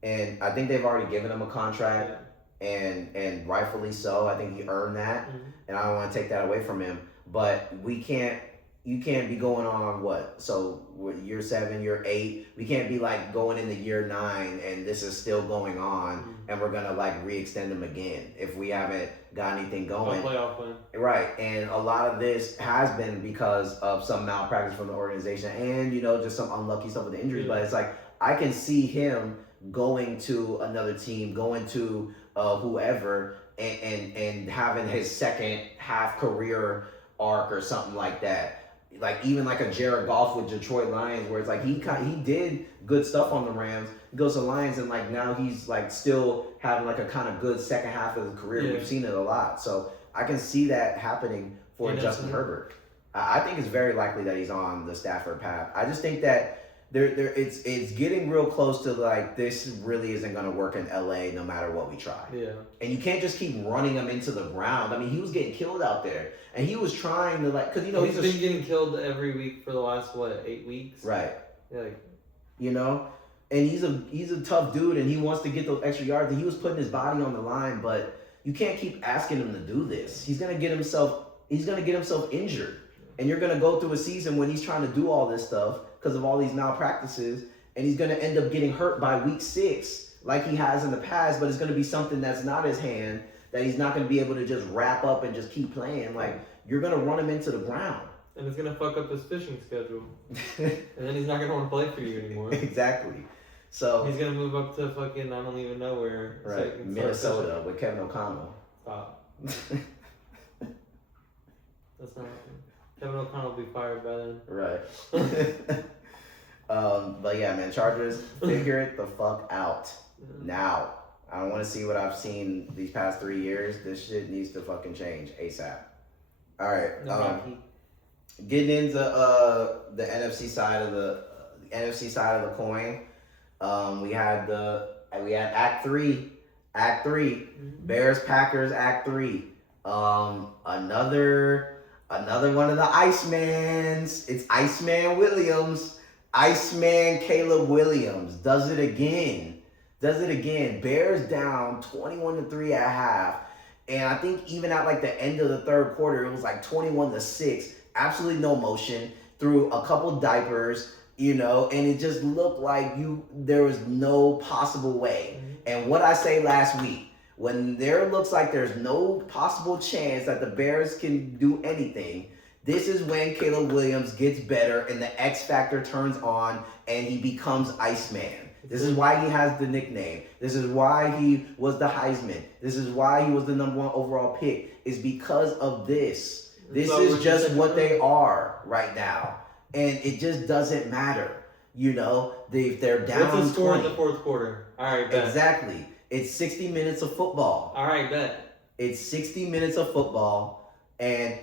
And I think they've already given him a contract, and rightfully so. I think he earned that, and I don't want to take that away from him. But you can't be going on what? So year 7, year 8. We can't be like going into year 9 and this is still going on, and we're gonna like re-extend him again if we haven't got anything going. No playoff plan. Right, and a lot of this has been because of some malpractice from the organization, and, you know, just some unlucky stuff with the injuries. But it's like I can see him going to another team, going to whoever, and having his second half career arc or something like that. Like, even like a Jared Goff with Detroit Lions, where it's like he did good stuff on the Rams. He goes to Lions, and like now he's like still having like a kind of good second half of his career. We've seen it a lot. So I can see that happening for Yeah, Justin Herbert. I think it's very likely that he's on the Stafford path. I just think that it's getting real close to like this really isn't going to work in LA no matter what we try. Yeah. And you can't just keep running him into the ground. I mean, he was getting killed out there, and he was trying to like, because you know he's been getting killed every week for the last 8 weeks. Right. Yeah. You know, and he's a tough dude, and he wants to get those extra yards, and he was putting his body on the line, but you can't keep asking him to do this. He's gonna get himself injured, and you're gonna go through a season when he's trying to do all this stuff because of all these malpractices, and he's gonna end up getting hurt by week 6 like he has in the past, but it's gonna be something that's not his hand that he's not gonna be able to just wrap up and just keep playing. Like, you're gonna run him into the ground. And it's going to fuck up his fishing schedule. And then he's not going to want to play for you anymore. Exactly. So he's going to move up to fucking, I don't even know where. Right, so Minnesota with Kevin O'Connell. Stop. That's not happening. Kevin O'Connell will be fired by then. Right. But yeah, man, Chargers, figure it the fuck out. Now. I don't want to see what I've seen these past 3 years. This shit needs to fucking change ASAP. All right. Getting into the NFC side of the coin, we had Act 3, Bears Packers Act 3. Another one of the Icemans. It's Iceman Williams. Iceman Caleb Williams does it again. Bears down 21-3 at half. And I think even at like the end of the third quarter, it was like 21-6. Absolutely no motion. Threw a couple diapers, you know, and it just looked like there was no possible way. And what I say last week, when there looks like there's no possible chance that the Bears can do anything, this is when Caleb Williams gets better and the X factor turns on and he becomes Iceman. This is why he has the nickname. This is why he was the Heisman. This is why he was the number 1 overall pick. Is because of this. This is just what they are right now. And it just doesn't matter. You know, if they're down 20. What's the score in the fourth quarter? All right, bet. Exactly. It's 60 minutes of football. All right, bet. It's 60 minutes of football. And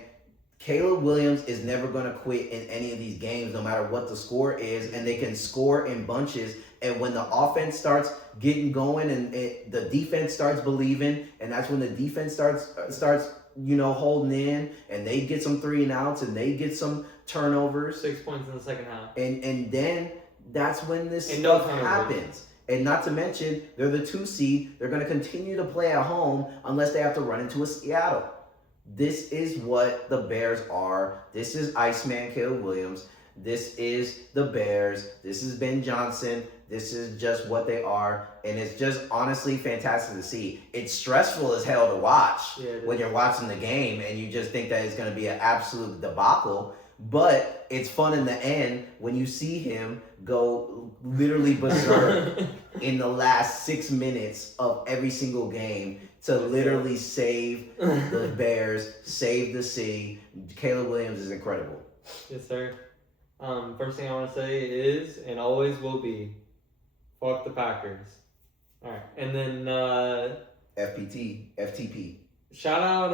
Caleb Williams is never going to quit in any of these games, no matter what the score is. And they can score in bunches. And when the offense starts getting going and the defense starts believing, and that's when the defense starts holding in, and they get some 3 and outs and they get some turnovers. 6 points in the second half. And then that's when this stuff happens. And not to mention, they're the 2 seed. They're going to continue to play at home unless they have to run into a Seattle. This is what the Bears are. This is Iceman Caleb Williams. This is the Bears. This is Ben Johnson. This is just what they are. And it's just honestly fantastic to see. It's stressful as hell to watch when you're watching the game and you just think that it's going to be an absolute debacle. But it's fun in the end when you see him go literally berserk in the last 6 minutes of every single game to literally save the Bears, save the city. Caleb Williams is incredible. Yes, sir. First thing I want to say is, and always will be, fuck the Packers. All right, and then FTP. Shout out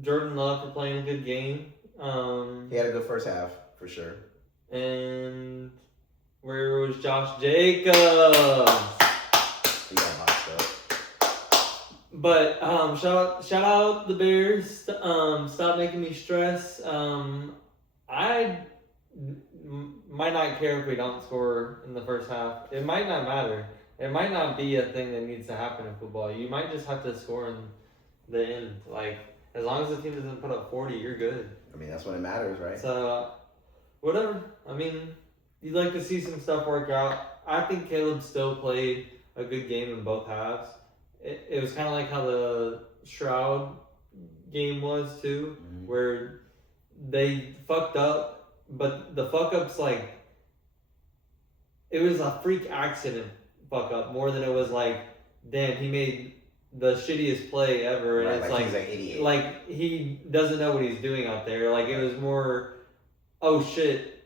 Jordan Love for playing a good game. He had a good first half for sure. And where was Josh Jacobs? He got hot stuff. But shout out the Bears. Stop making me stress. I might not care if we don't score in the first half. It might not matter. It might not be a thing that needs to happen in football. You might just have to score in the end. Like, as long as the team doesn't put up 40, you're good. I mean, that's when it matters, right? So, whatever. I mean, you'd like to see some stuff work out. I think Caleb still played a good game in both halves. It was kind of like how the Shroud game was, too, where they fucked up, but the fuck-up's like, it was a freak accident fuck-up more than it was like, damn, he made the shittiest play ever, and it's like he's an idiot. Like, he doesn't know what he's doing out there. Like, it was more, oh shit,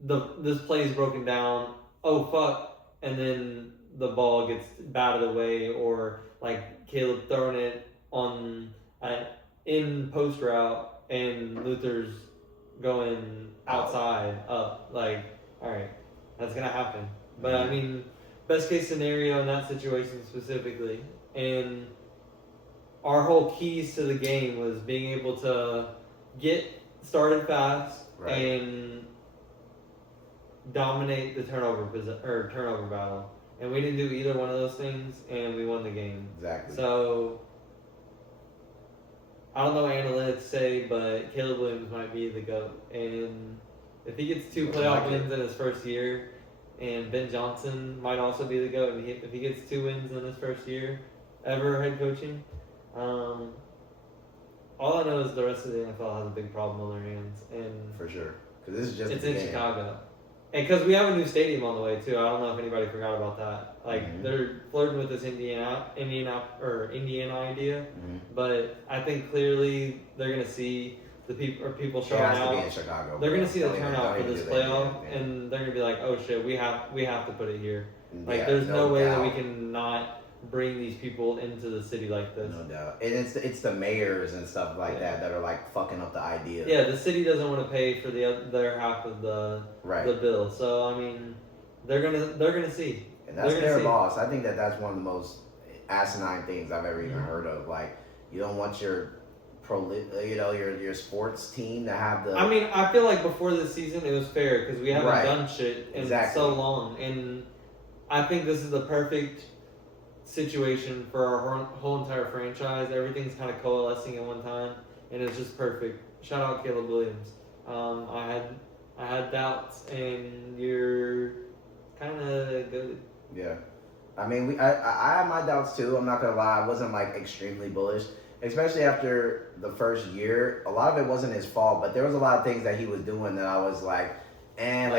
this play is broken down, oh fuck, and then the ball gets batted away, or like Caleb throwing it on in post route and Luther's going outside up. Like, all right, that's gonna happen. But I mean, best case scenario in that situation specifically, and our whole keys to the game was being able to get started fast and dominate the turnover battle. And we didn't do either one of those things, and we won the game. Exactly. So I don't know what analytics say, but Caleb Williams might be the GOAT. And if he gets 2 playoff wins in his first year, and Ben Johnson might also be the GOAT, and if he gets 2 wins in his first year ever head coaching, all I know is the rest of the NFL has a big problem on their hands. And for sure. Because this is just it's in Chicago. And because we have a new stadium on the way too. I don't know if anybody forgot about that. Like they're flirting with this Indiana idea, but I think clearly they're gonna see the people showing out. It has to be in Chicago. They're gonna see the turnout for this playoff, and they're gonna be like, "Oh shit, we have to put it here." Like there's no way that we can not bring these people into the city like this. No doubt. And it's the mayors and stuff like that are like fucking up the idea. Yeah, the city doesn't want to pay for their half of the bill. So I mean, they're gonna see. And that's their loss. I think that's one of the most asinine things I've ever even heard of. Like, you don't want your your sports team to have the. I mean, I feel like before this season it was fair because we haven't done shit in so long, and I think this is the perfect situation for our whole entire franchise. Everything's kind of coalescing at one time, and it's just perfect. Shout out Caleb Williams. I had doubts, and you're kind of good. Yeah, I mean, I had my doubts too. I'm not gonna lie, I wasn't like extremely bullish, especially after the first year. A lot of it wasn't his fault, but there was a lot of things that he was doing that I was like. And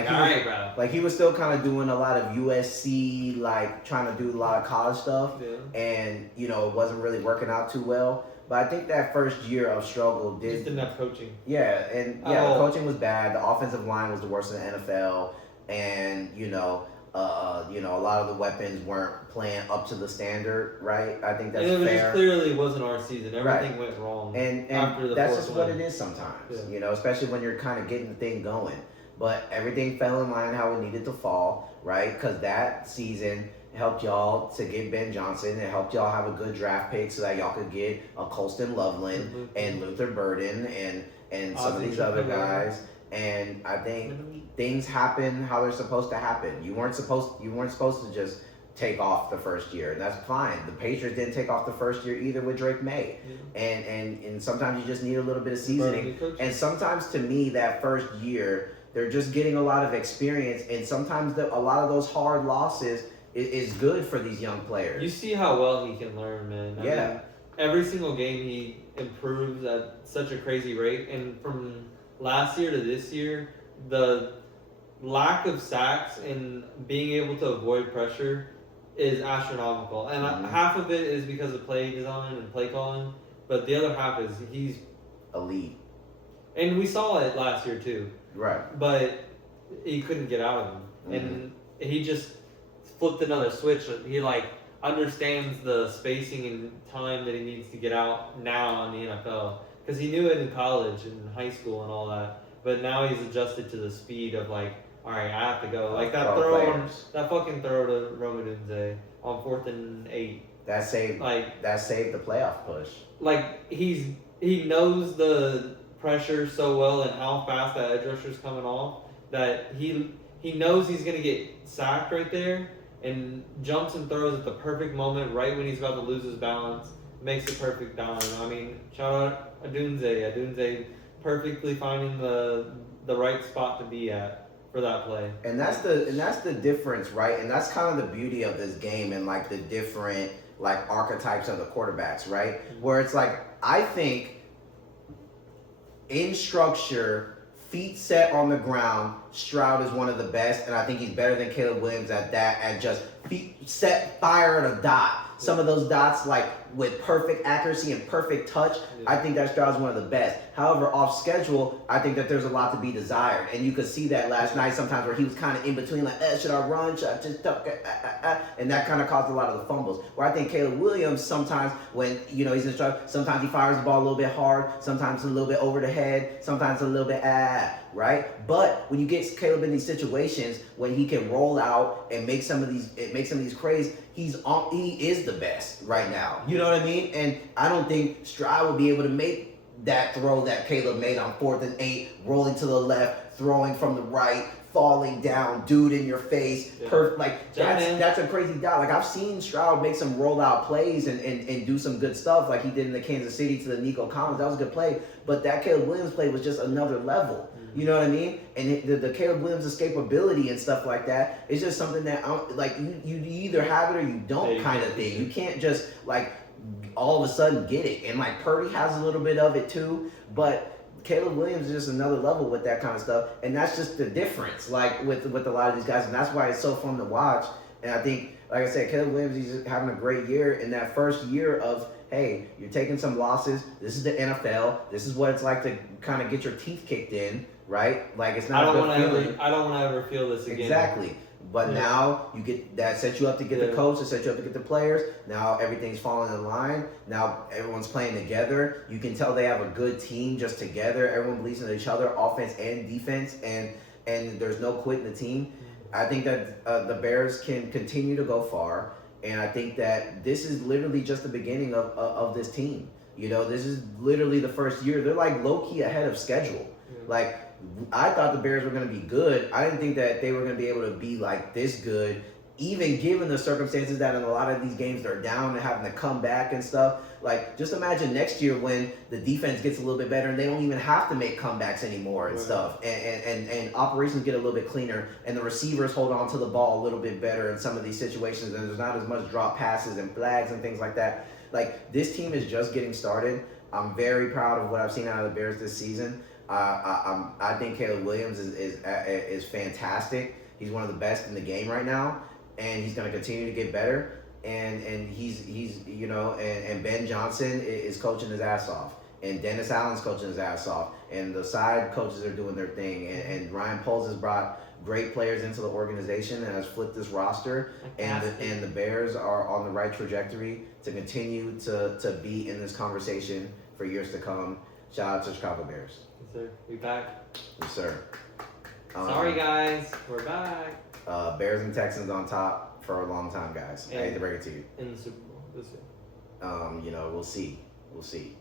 he was still kind of doing a lot of USC, like trying to do a lot of college stuff, and it wasn't really working out too well. But I think that first year of struggle didn't have coaching. Yeah, and the coaching was bad. The offensive line was the worst in the NFL, and a lot of the weapons weren't playing up to the standard, right? I think that's fair. And it just clearly wasn't our season. Everything went wrong. And after that's just what it is sometimes, especially when you're kind of getting the thing going. But everything fell in line how it needed to fall, right? Because that season helped y'all to get Ben Johnson. It helped y'all have a good draft pick so that y'all could get a Colston Loveland and Luther Burden and some of these other guys. And I think things happen how they're supposed to happen. You weren't supposed to just take off the first year, and that's fine. The Patriots didn't take off the first year either with Drake May, and sometimes you just need a little bit of seasoning. And sometimes, to me, that first year they're just getting a lot of experience, and sometimes a lot of those hard losses is good for these young players. You see how well he can learn, man. I mean, every single game he improves at such a crazy rate, and from last year to this year, the lack of sacks and being able to avoid pressure is astronomical. And half of it is because of play design and play calling, but the other half is he's elite. And we saw it last year too. Right. But he couldn't get out of him. And he just flipped another switch. He understands the spacing and time that he needs to get out now in the NFL. Because he knew it in college and high school and all that. But now he's adjusted to the speed of all right, I have to go. That fucking throw to Romadunze on 4th and 8. That saved the playoff push. He knows the pressure so well and how fast that edge rusher's coming off that he knows he's gonna get sacked right there and jumps and throws at the perfect moment right when he's about to lose his balance, makes a perfect down. I mean, shout out Adunze perfectly finding the right spot to be at for that play. And that's the difference, right? And that's kind of the beauty of this game and the different archetypes of the quarterbacks, right? Where it's I think in structure, feet set on the ground, Stroud is one of the best, and I think he's better than Caleb Williams at that, at just feet set, fire at a dot. Some of those dots, with perfect accuracy and perfect touch, I think that Stroud's one of the best. However, off schedule, I think that there's a lot to be desired. And you could see that last night sometimes where he was kind of in between, like, should I run? Should I just tuck? And that kind of caused a lot of the fumbles. Where I think Caleb Williams sometimes when, he's in Stroud, sometimes he fires the ball a little bit hard, sometimes a little bit over the head, sometimes a little bit right? But when you get Caleb in these situations when he can roll out and make some of these crays, he is the best right now. You know what I mean? And I don't think Stroud will be able to make that throw that Caleb made on 4th and 8, rolling to the left, throwing from the right, falling down, dude in your face, perfect. Like that's a crazy dot. Like I've seen Stroud make some rollout plays and do some good stuff, like he did in the Kansas City to the Nico Collins. That was a good play. But that Caleb Williams play was just another level. You know what I mean? And the Caleb Williams escapability and stuff like that is just something that you either have it or you don't kind of thing. You can't just like all of a sudden get it. And like Purdy has a little bit of it too, but Caleb Williams is just another level with that kind of stuff, and that's just the difference, like with a lot of these guys, and that's why it's so fun to watch. And I think, like I said, Caleb Williams, he's having a great year in that first year of, hey, you're taking some losses. This is the NFL. This is what it's like to kind of get your teeth kicked in, right? Like it's not. I don't want to ever feel this again. Exactly. But now you get that sets you up to get the coach, it sets you up to get the players. Now everything's falling in line. Now everyone's playing together. You can tell they have a good team just together. Everyone believes in each other, offense and defense, and there's no quit in the team. I think that the Bears can continue to go far, and I think that this is literally just the beginning of this team. This is literally the first year. They're like low-key ahead of schedule. Like, I thought the Bears were going to be good. I didn't think that they were going to be able to be like this good, even given the circumstances that in a lot of these games they're down and having to come back and stuff. Like, just imagine next year when the defense gets a little bit better and they don't even have to make comebacks anymore and stuff. And operations get a little bit cleaner and the receivers hold on to the ball a little bit better in some of these situations, and there's not as much drop passes and flags and things like that. Like, this team is just getting started. I'm very proud of what I've seen out of the Bears this season. I think Caleb Williams is fantastic. He's one of the best in the game right now, and he's going to continue to get better. And he's and Ben Johnson is coaching his ass off, and Dennis Allen's coaching his ass off, and the side coaches are doing their thing. And Ryan Poles has brought great players into the organization and has flipped this roster. And the Bears are on the right trajectory to continue to be in this conversation for years to come. Shout out to Chicago Bears. Yes, sir. We back. Yes, sir. Sorry, guys. We're back. Bears and Texans on top for a long time, guys. I hate to break it to you. In the Super Bowl this year. We'll see.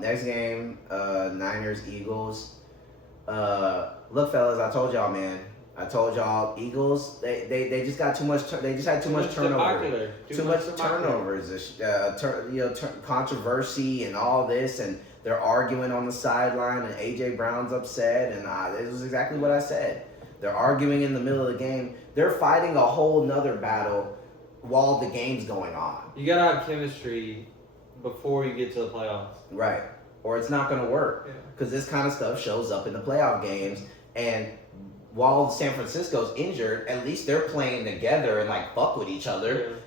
Next game, Niners, Eagles. Look, fellas, I told y'all, man. Eagles. They just got too much. They just had too much turnover. Too much turnovers. Controversy and all this, and they're arguing on the sideline, and AJ Brown's upset, and it was exactly what I said. They're arguing in the middle of the game. They're fighting a whole nother battle while the game's going on. You gotta have chemistry before you get to the playoffs. Right. Or it's not gonna work. Because this kind of stuff shows up in the playoff games, and while San Francisco's injured, at least they're playing together and like fuck with each other,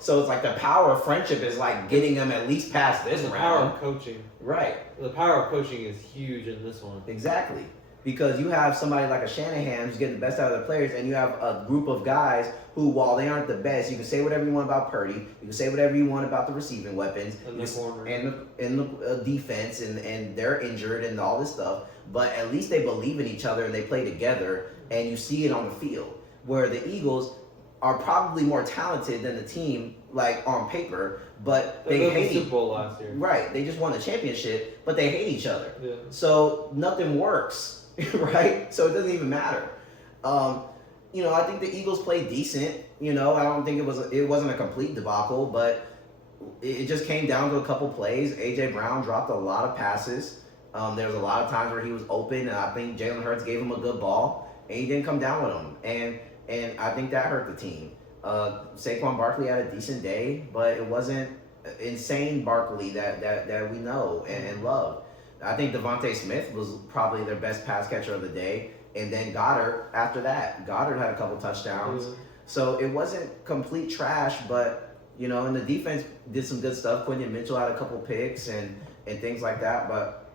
So it's like the power of friendship is like getting them at least past this round. The power of coaching. Right. The power of coaching is huge in this one. Exactly. Because you have somebody like a Shanahan who's getting the best out of their players, and you have a group of guys who, while they aren't the best, you can say whatever you want about Purdy, you can say whatever you want about the receiving weapons, and the corner, and the defense, and they're injured and all this stuff, but at least they believe in each other and they play together, and you see it on the field. Where the Eagles are probably more talented than the team, like on paper, but they hate the Super Bowl last year. Right, they just won a championship, but they hate each other. Yeah. So nothing works. Right? So it doesn't even matter. I think the Eagles played decent. I don't think it wasn't a complete debacle, but it just came down to a couple plays. AJ Brown dropped a lot of passes. There was a lot of times where he was open, and I think Jalen Hurts gave him a good ball, and he didn't come down with him. And I think that hurt the team. Saquon Barkley had a decent day, but it wasn't insane Barkley that we know and love. I think Devontae Smith was probably their best pass catcher of the day, and then Goddard after that. Goddard had a couple touchdowns. So it wasn't complete trash, but You know, and the defense did some good stuff. Quinton Mitchell had a couple picks and things like that. But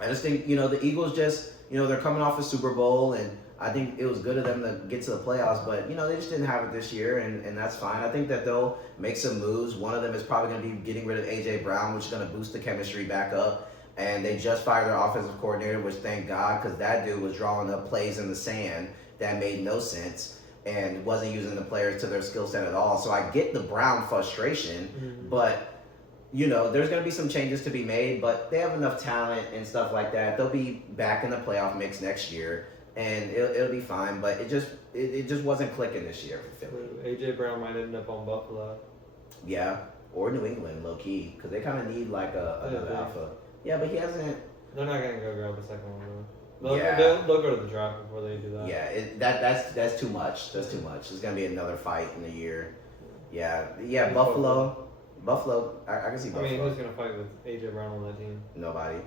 I just think, you know, the Eagles just, you know, they're coming off a Super Bowl, and I think it was good of them to get to the playoffs, but, you know, they just didn't have it this year, and that's fine. I think that they'll make some moves. One of them is probably going to be getting rid of A.J. Brown, which is going to boost the chemistry back up. And they just fired their offensive coordinator, which thank God, because that dude was drawing up plays in the sand that made no sense and wasn't using the players to their skill set at all. So I get the Brown frustration, but you know, there's going to be some changes to be made, but they have enough talent and stuff like that. They'll be back in the playoff mix next year, and it'll be fine. But it just wasn't clicking this year for Philly. A.J. Brown might end up on Buffalo. Yeah, or New England, low key, because they kind of need like another alpha. Yeah, but he hasn't. They're not going to go grab a second one, though. They'll go to the draft before they do that. Yeah, that's too much. That's too much. There's going to be another fight in a year. Yeah, Buffalo. I can see Buffalo. I mean, who's gonna fight with A.J. Brown on that team? Nobody,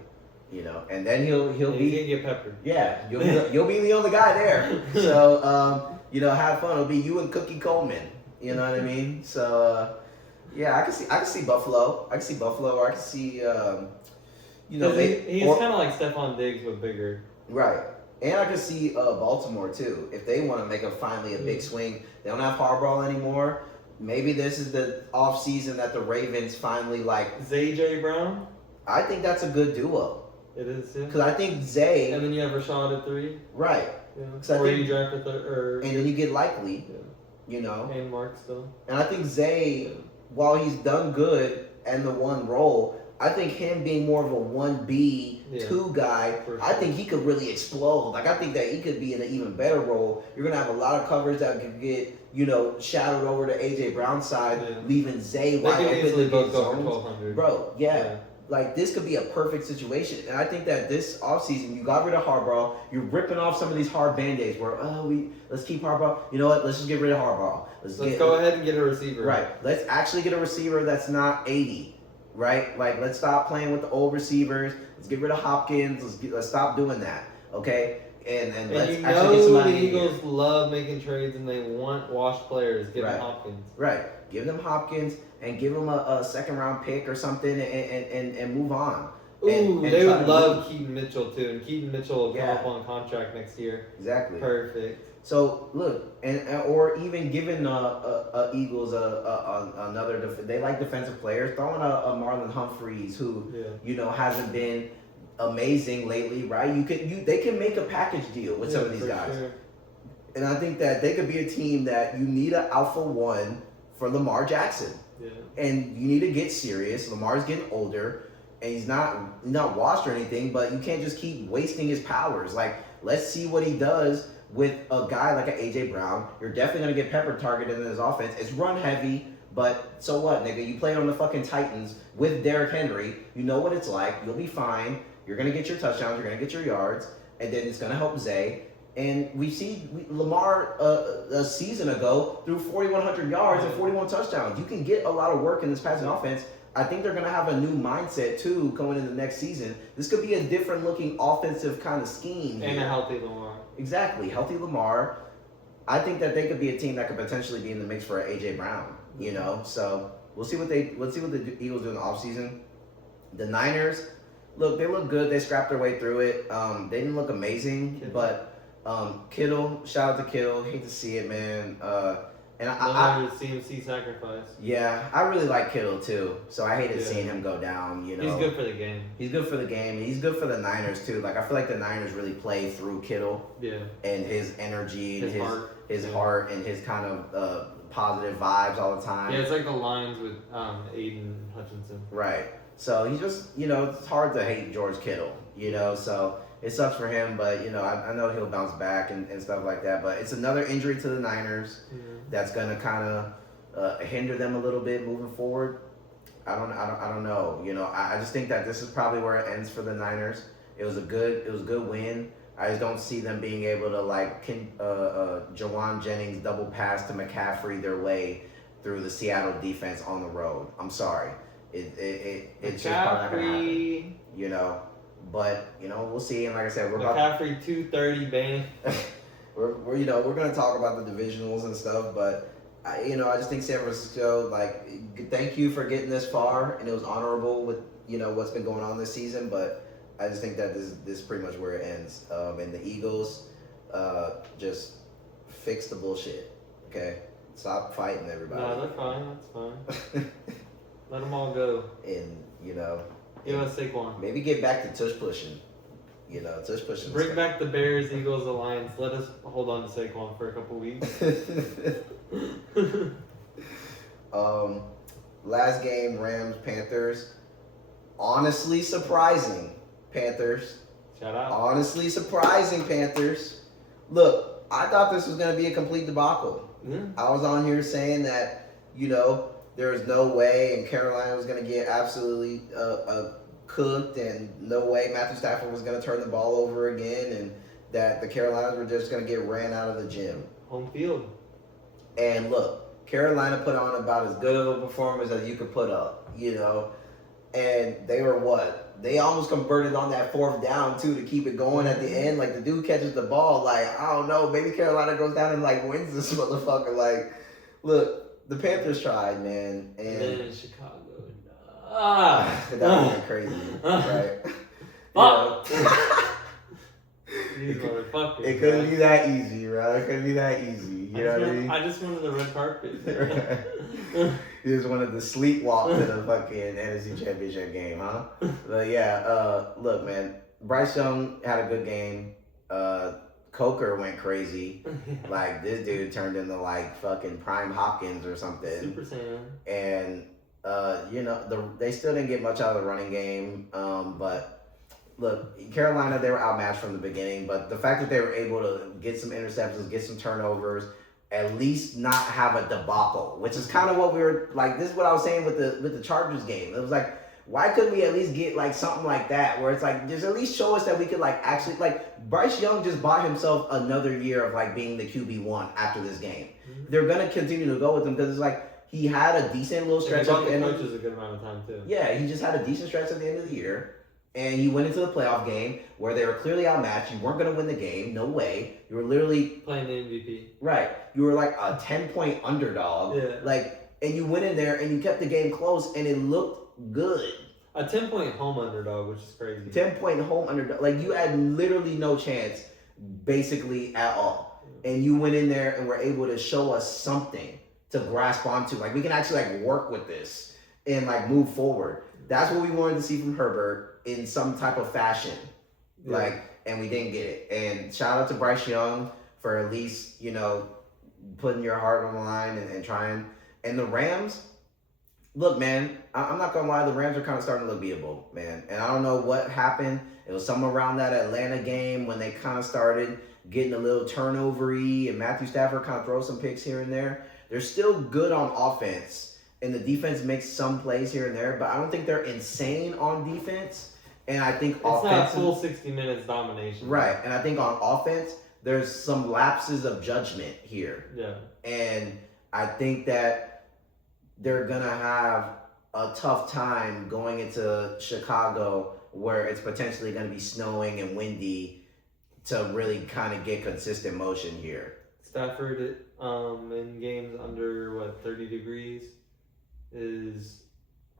you know. And then he's gonna get peppered. Yeah, you'll be the only guy there. So you know, have fun. It'll be you and Cookie Coleman. You know what I mean? So yeah, I can see Buffalo. I can see Buffalo, or I can see you know, he's kind of like Stephon Diggs but bigger. Right. And I can see Baltimore too. If they want to make finally a big swing, they don't have Harbaugh anymore. Maybe this is the off season that the Ravens finally like. Zay Brown? I think that's a good duo. It is, yeah. Because I think Zay. And then you have Rashad at 3. Right. Yeah. Or you draft at and then you get Likely. Yeah. You know. And Mark still. And I think Zay, while he's done good and the one role, I think him being more of a 1B, 2 guy, sure. I think he could really explode. Like, I think that he could be in an even better role. You're going to have a lot of coverage that could get, you know, shadowed over to A.J. Brown's side, leaving Zay wide open to get zones. Bro, yeah. Like, this could be a perfect situation. And I think that this offseason, you got rid of Harbaugh. You're ripping off some of these hard Band-Aids where, let's keep Harbaugh. You know what? Let's just get rid of Harbaugh. Let's go ahead and get a receiver. Right. Let's actually get a receiver that's not 80. Right? Like, let's stop playing with the old receivers. Let's get rid of Hopkins. Let's stop doing that. Okay? And let's actually get somebody. The Eagles love making trades and they want washed players. Give them Hopkins. Right. Give them Hopkins and give them a second round pick or something and move on. Ooh, they would love Keaton Mitchell too. And Keaton Mitchell will come up on contract next year. Exactly. Perfect. So look, or even giving Eagles another. They like defensive players. Throwing a Marlon Humphreys who you know hasn't been amazing lately, right? They can make a package deal with some of these guys, sure. And I think that they could be a team that you need an alpha one for Lamar Jackson, and you need to get serious. Lamar's getting older, and he's not washed or anything, but you can't just keep wasting his powers. Like, let's see what he does. With a guy like an A.J. Brown, you're definitely going to get Pepper targeted in his offense. It's run heavy, but so what, nigga? You played on the fucking Titans with Derrick Henry. You know what it's like. You'll be fine. You're going to get your touchdowns. You're going to get your yards. And then it's going to help Zay. And Lamar a season ago threw 4,100 yards and 41 touchdowns. You can get a lot of work in this passing offense. I think they're going to have a new mindset, too, going into the next season. This could be a different looking offensive kind of scheme. And a healthy Lamar. Exactly. Healthy Lamar. I think that they could be a team that could potentially be in the mix for A.J. Brown, you know? So we'll see what the Eagles do in the offseason. The Niners, look, they look good. They scrapped their way through it. They didn't look amazing, but Kittle, shout out to Kittle. Hate to see it, man. And I CMC sacrifice. Yeah, I really like Kittle too. So I hated seeing him go down. You know, he's good for the game. He's good for the game, and he's good for the Niners too. Like, I feel like the Niners really play through Kittle. Yeah. And his energy and his heart and his kind of positive vibes all the time. Yeah, it's like the Lions with Aiden Hutchinson. Right. So he's just, you know, it's hard to hate George Kittle. You know, so. It sucks for him, but, you know, I know he'll bounce back and stuff like that. But it's another injury to the Niners that's going to kind of hinder them a little bit moving forward. I don't know. You know, I just think that this is probably where it ends for the Niners. It was a good win. I just don't see them being able to, like, Jawan Jennings double pass to McCaffrey their way through the Seattle defense on the road. I'm sorry. It's just probably not going to happen. You know. But, you know, we'll see. And like I said, McCaffrey 230 bang. we're going to talk about the divisionals and stuff, but I just think San Francisco, like, thank you for getting this far, and it was honorable with what's been going on this season. But I just think that this is pretty much where it ends. And the Eagles, just fix the bullshit. Okay, stop fighting everybody. No, they're fine. That's fine. Let them all go. And give us Saquon. Maybe get back to tush pushing. Tush pushing. Bring back the Bears Eagles alliance. Let us hold on to Saquon for a couple weeks. Last game, Rams Panthers. Honestly surprising, Panthers. Shout out. Honestly surprising, Panthers. Look, I thought this was gonna be a complete debacle. Yeah. I was on here saying that there was no way, and Carolina was gonna get absolutely cooked, and no way Matthew Stafford was gonna turn the ball over again, and that the Carolinas were just gonna get ran out of the gym. Home field. And look, Carolina put on about as good of a performance as you could put up, and they were what? They almost converted on that fourth down too to keep it going at the end. Like, the dude catches the ball, like, I don't know, maybe Carolina goes down and like wins this motherfucker. Like, look, the Panthers tried, man, and then Chicago. that would be crazy, right? Fuck. These motherfuckers. It couldn't be that easy, right? It couldn't be that easy. You know what I mean? I just wanted the red carpet. You just wanted to sleepwalk to the fucking NFC Championship game, huh? But yeah, look, man. Bryce Young had a good game. Coker went crazy. Like, this dude turned into like fucking Prime Hopkins or something. Super Saiyan. And they still didn't get much out of the running game. But look, Carolina, they were outmatched from the beginning. But the fact that they were able to get some interceptions, get some turnovers, at least not have a debacle, which is kind of what we were like. This is what I was saying with the Chargers game. It was like, why couldn't we at least get like something like that, where it's like, just at least show us that we could like actually, like, Bryce Young just bought himself another year of like being the QB1 after this game. Mm-hmm. They're gonna continue to go with him because it's like he had a decent little stretch at the end. Coaches a good amount of time too. Yeah, he just had a decent stretch at the end of the year. And you went into the playoff game where they were clearly outmatched. You weren't going to win the game. No way. You were literally playing the MVP. Right. You were like a 10-point underdog. Yeah. Like, and you went in there and you kept the game close and it looked good. A 10-point home underdog, which is crazy. 10-point home underdog. Like, you had literally no chance, basically, at all. And you went in there and were able to show us something to grasp onto. Like, we can actually like work with this and like move forward. That's what we wanted to see from Herbert in some type of fashion. Yeah. Like, and we didn't get it. And shout out to Bryce Young for at least, putting your heart on the line and trying. And the Rams, look, man, I'm not going to lie. The Rams are kind of starting to look beatable, man. And I don't know what happened. It was somewhere around that Atlanta game when they kind of started getting a little turnover-y and Matthew Stafford kind of throws some picks here and there. They're still good on offense. And the defense makes some plays here and there, but I don't think they're insane on defense. And I think it's not full 60 minutes domination. Right. And I think on offense, there's some lapses of judgment here. Yeah. And I think that they're going to have a tough time going into Chicago where it's potentially going to be snowing and windy to really kind of get consistent motion here. Stafford in games under, 30 degrees? Is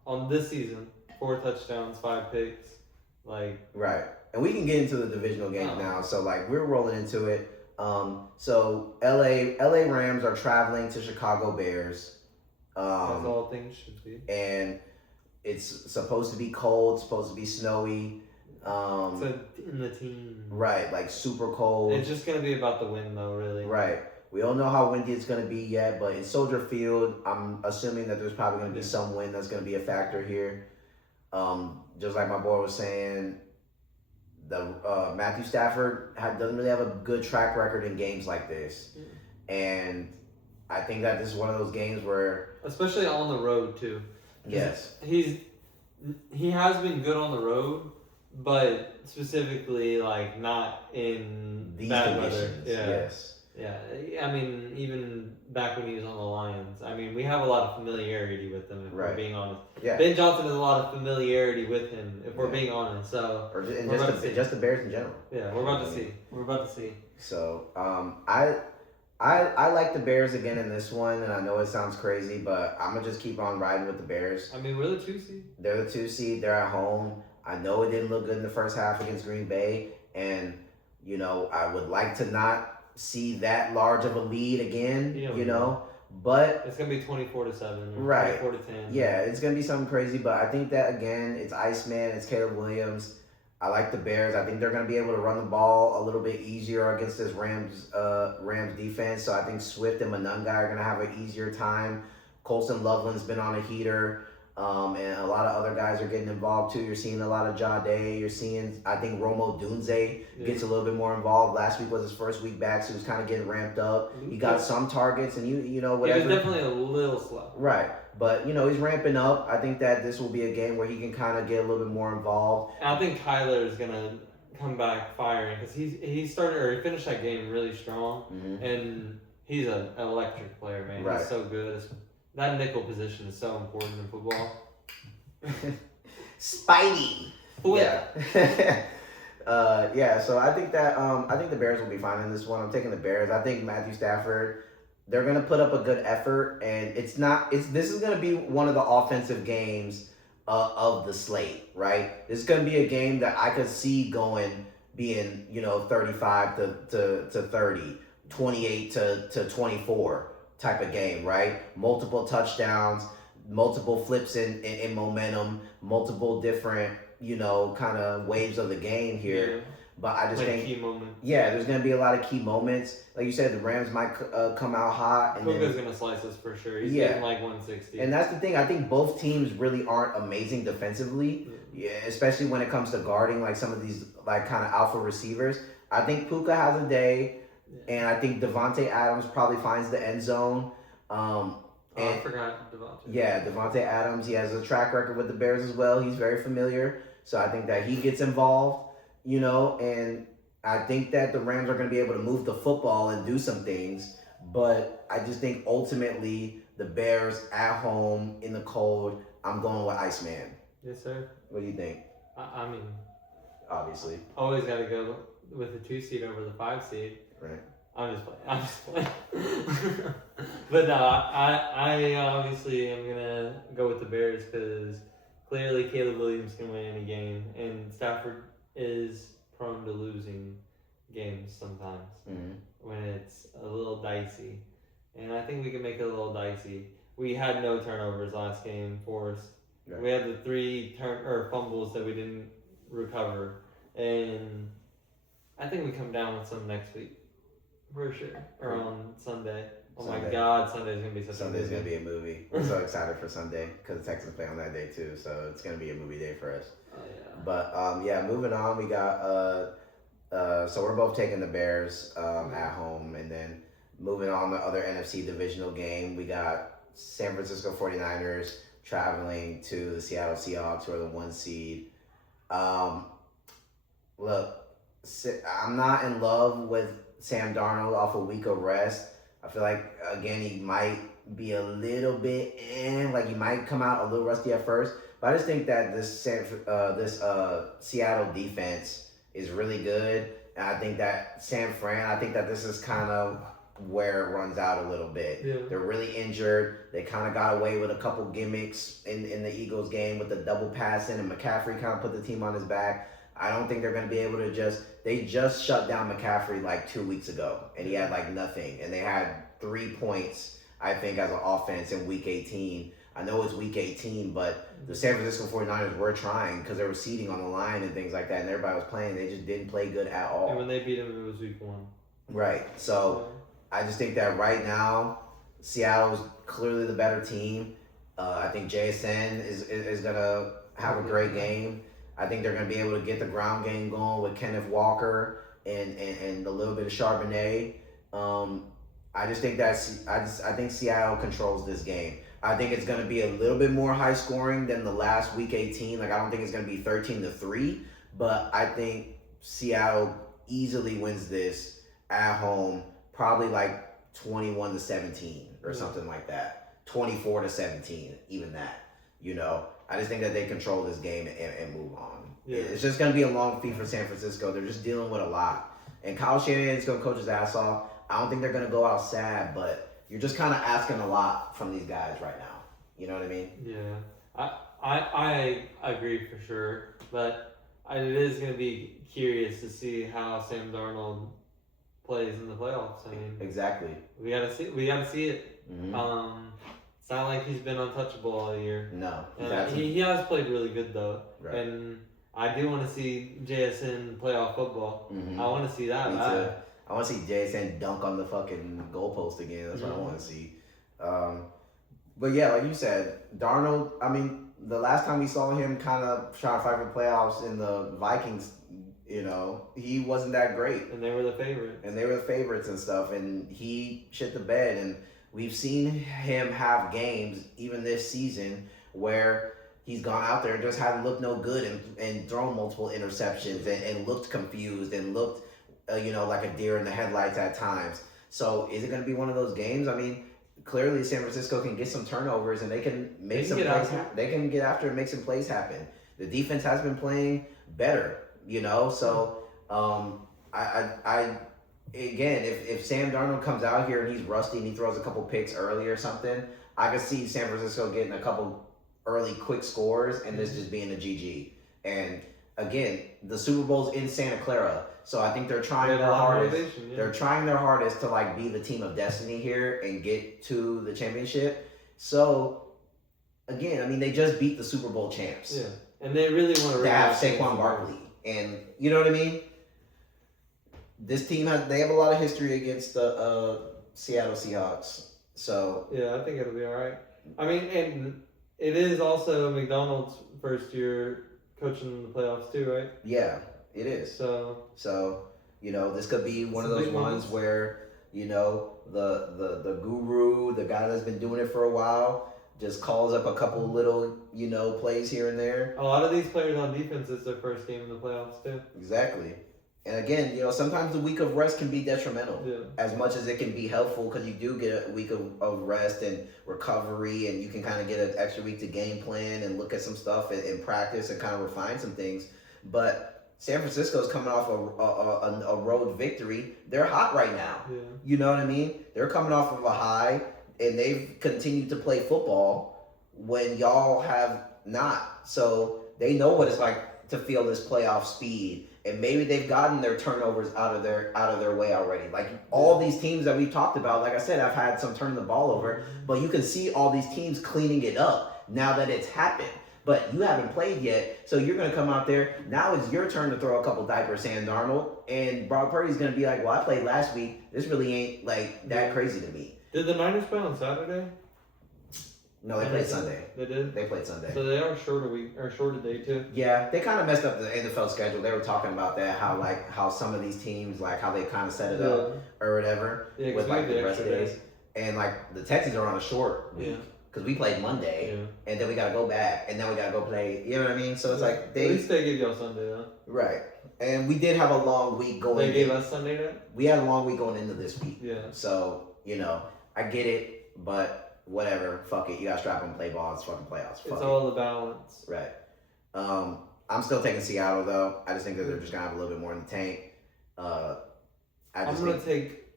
on this season 4 touchdowns, 5 picks, like right. And we can get into the divisional games now. So like we're rolling into it. So LA Rams are traveling to Chicago Bears. As all things should be. And it's supposed to be cold, supposed to be snowy. So in the team. Right, like super cold. It's just gonna be about the wind though, really. Right. We don't know how windy it's going to be yet, but in Soldier Field, I'm assuming that there's probably going to be some wind that's going to be a factor here. Just like my boy was saying, the Matthew Stafford doesn't really have a good track record in games like this. And I think that this is one of those games where... Especially on the road, too. Yes. He has been good on the road, but specifically, like, not in these bad conditions. weather. Yeah. Yes. Yeah, I mean, even back when he was on the Lions, I mean, we have a lot of familiarity with him, if we're being honest. Yeah. Ben Johnson has a lot of familiarity with him, if we're being honest. So, or just the Bears in general. Yeah, we're about to see. We're about to see. So, I like the Bears again in this one, and I know it sounds crazy, but I'm gonna just keep on riding with the Bears. I mean, we're the 2 seed. They're the 2 seed. They're at home. I know it didn't look good in the first half against Green Bay, and I would like to not see that large of a lead again. But it's gonna be 24-7, right, 24-10. Yeah, it's gonna be something crazy. But I think that again, it's Iceman, it's Caleb Williams. I like the Bears. I think they're going to be able to run the ball a little bit easier against this Rams defense. So I think Swift and Monunga are going to have an easier time. Colston Loveland's been on a heater, and a lot of other guys are getting involved too. You're seeing a lot of Jade. You're seeing, I think, Romo Dunze gets a little bit more involved. Last week was his first week back, so he was kind of getting ramped up. He got some targets, and whatever. He was definitely a little slow. Right. But, he's ramping up. I think that this will be a game where he can kind of get a little bit more involved. And I think Kyler is going to come back firing because he finished that game really strong. Mm-hmm. And he's an electric player, man. Right. He's so good. That nickel position is so important in football. Spidey. Flip. Yeah. So I think that I think the Bears will be fine in this one. I'm taking the Bears. I think Matthew Stafford, they're gonna put up a good effort, and this is gonna be one of the offensive games of the slate, right? This is gonna be a game that I could see being 35 to 30, 28 to 24 type of game, right? Multiple touchdowns, multiple flips in momentum, multiple different kind of waves of the game here. Yeah. But I just think key moments. Yeah, there's gonna be a lot of key moments. Like you said, the Rams might come out hot, and Puka's gonna slice us for sure. He's getting like 160. And that's the thing. I think both teams really aren't amazing defensively, especially when it comes to guarding like some of these like kind of alpha receivers. I think Puka has a day, and I think Devontae Adams probably finds the end zone. I forgot Devontae. Yeah, Devontae Adams. He has a track record with the Bears as well. He's very familiar, so I think that he gets involved. And I think that the Rams are going to be able to move the football and do some things, but I just think ultimately the Bears at home in the cold, I'm going with Iceman. Yes, sir. What do you think? I mean, obviously, always got to go with the 2 seed over the 5 seed. Right. I'm just playing. But no, I obviously am gonna go with the Bears because clearly Caleb Williams can win any game, and Stafford is prone to losing games sometimes when it's a little dicey, and I think we can make it a little dicey. We had no turnovers last game forced. Right. We had the 3 fumbles that we didn't recover, and I think we come down with some next week for sure, or on Sunday. Oh Sunday. My God, Sunday's gonna be such Sunday's gonna be a movie. We're so excited for Sunday because the Texans play on that day too, so it's gonna be a movie day for us. Oh yeah. But moving on, we got so we're both taking the Bears at home, and then moving on the other NFC divisional game, we got San Francisco 49ers traveling to the Seattle Seahawks, who are the 1 seed. Look, I'm not in love with Sam Darnold off a week of rest. I feel like, again, he might be a little bit like he might come out a little rusty at first. But I just think that this Seattle defense is really good. And I think that I think that this is kind of where it runs out a little bit. Yeah. They're really injured. They kind of got away with a couple gimmicks in the Eagles game with the double passing, and McCaffrey kind of put the team on his back. I don't think they're going to be able to they just shut down McCaffrey like 2 weeks ago, and he had like nothing. And they had 3 points, I think, as an offense in week 18. I know it's week 18, but the San Francisco 49ers were trying because they were seeding on the line and things like that, and everybody was playing. They just didn't play good at all. And when they beat them, it was week 1. Right. So I just think that right now, Seattle's clearly the better team. I think JSN is going to have a great game. I think they're going to be able to get the ground game going with Kenneth Walker and a little bit of Charbonnet. I just think I think Seattle controls this game. I think it's going to be a little bit more high scoring than the last week 18. Like, I don't think it's going to be 13-3, but I think Seattle easily wins this at home, probably like 21-17 or something like that. 24-17, even that. I just think that they control this game and move on. Yeah. It's just going to be a long feat for San Francisco. They're just dealing with a lot. And Kyle Shanahan is going to coach his ass off. I don't think they're gonna go out sad, but you're just kind of asking a lot from these guys right now. You know what I mean? Yeah, I agree for sure, but it is going to be curious to see how Sam Darnold plays in the playoffs. I mean, exactly. We gotta see it. Mm-hmm. It's not like he's been untouchable all year. No, he has played really good though, right. And I do want to see JSN playoff football. Mm-hmm. I want to see that. Me too. I want to see JSN dunk on the fucking goalpost again. That's what I want to see. But yeah, like you said, Darnold. I mean, the last time we saw him kind of trying to fight for playoffs in the Vikings, you know, he wasn't that great. And they were the favorites. And they were the favorites and stuff, and he shit the bed. And we've seen him have games, even this season, where he's gone out there and just hadn't looked no good and thrown multiple interceptions and looked confused and looked, like a deer in the headlights at times. So is it going to be one of those games? I mean, clearly San Francisco can get some turnovers and they can make some plays. They can get after and make some plays happen. The defense has been playing better, So I again, if Sam Darnold comes out here and he's rusty and he throws a couple picks early or something, I could see San Francisco getting a couple early quick scores and this just being a GG. And again, the Super Bowl's in Santa Clara, so I think they're trying their hardest. Yeah. They're trying their hardest to be the team of destiny here and get to the championship. So again, I mean, they just beat the Super Bowl champs. Yeah, and they really want to have Saquon Barkley, and you know what I mean. This team they have a lot of history against the Seattle Seahawks. So yeah, I think it'll be all right. I mean, and it is also McDonald's first year coaching the playoffs too, right? Yeah, it is. So this could be one of those ones where the guru, the guy that's been doing it for a while, just calls up a couple little plays here and there. A lot of these players on defense, it's their first game in the playoffs too. Exactly. And again, sometimes the week of rest can be detrimental as much as it can be helpful, because you do get a week of rest and recovery, and you can kind of get an extra week to game plan and look at some stuff and practice and kind of refine some things. But San Francisco's coming off a road victory. They're hot right now. Yeah. You know what I mean? They're coming off of a high, and they've continued to play football when y'all have not. So they know what it's like to feel this playoff speed. And maybe they've gotten their turnovers out of their way already. Like all these teams that we've talked about, like I said, I've had some turning the ball over, but you can see all these teams cleaning it up now that it's happened. But you haven't played yet, so you're going to come out there. Now it's your turn to throw a couple diapers, Sam Darnold, and Brock Purdy's going to be like, well, I played last week. This really ain't that crazy to me. Did the Niners play on Saturday? No, they played Sunday. They did? They played Sunday. So they are short a day too? Yeah, they kind of messed up the NFL schedule. They were talking about that, how some of these teams, how they kind of set it up or whatever with the rest of days. And the Texans are on a short week because we played Monday and then we got to go back and then we got to go play. You know what I mean? So it's at least they gave y'all Sunday though. Right. And we did have a long week going. They gave us Sunday then? We had a long week going into this week. Yeah. So, I get it, but whatever, fuck it. You got to strap and play ball. It's fucking playoffs. It's all the balance. Right. I'm still taking Seattle though. I just think that they're just gonna have a little bit more in the tank. I'm gonna take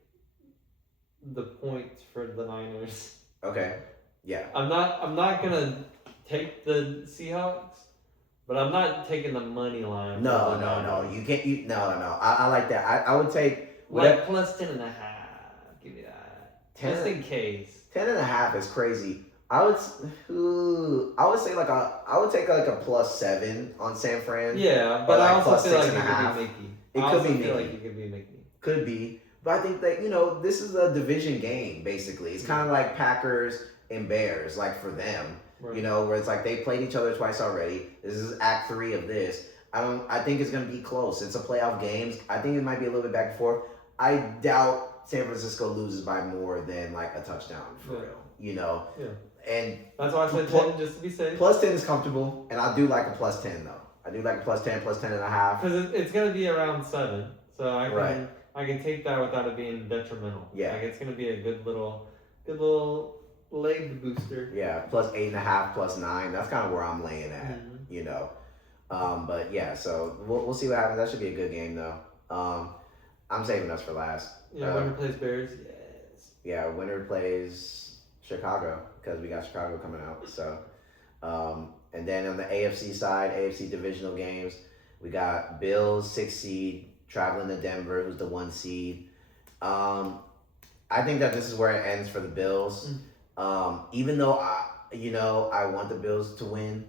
the points for the Niners. Okay. Yeah. I'm not gonna take the Seahawks, but I'm not taking the money line. No. You can't. No. I like that. I would take plus 10.5. Give me that. Just in case. 10.5 is crazy. I would say I would take a +7 on San Fran. Yeah, but I also feel like it could be Mickey. Could be, but I think that this is a division game basically. It's kind of like Packers and Bears, for them. Right. Where it's they played each other twice already. This is Act 3 of this. I think it's gonna be close. It's a playoff game. I think it might be a little bit back and forth. I doubt San Francisco loses by more than a touchdown for real. Yeah. And that's why I said 10 just to be safe. +10 is comfortable, and I do like a +10 though. I do like a +10, +10.5. Because it's gonna be around 7, so I can take that without it being detrimental. Yeah. It's gonna be a good little leg booster. Yeah, +8.5, +9. That's kind of where I'm laying at. Mm-hmm. But yeah, so we'll see what happens. That should be a good game though. I'm saving us for last. Yeah, winner plays Bears. Yes. Yeah, winner plays Chicago because we got Chicago coming out. So, and then on the AFC side, AFC divisional games, we got Bills 6 seed traveling to Denver, who's the 1 seed. I think that this is where it ends for the Bills. Even though I want the Bills to win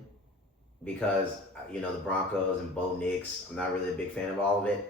because the Broncos and Bo Nix. I'm not really a big fan of all of it,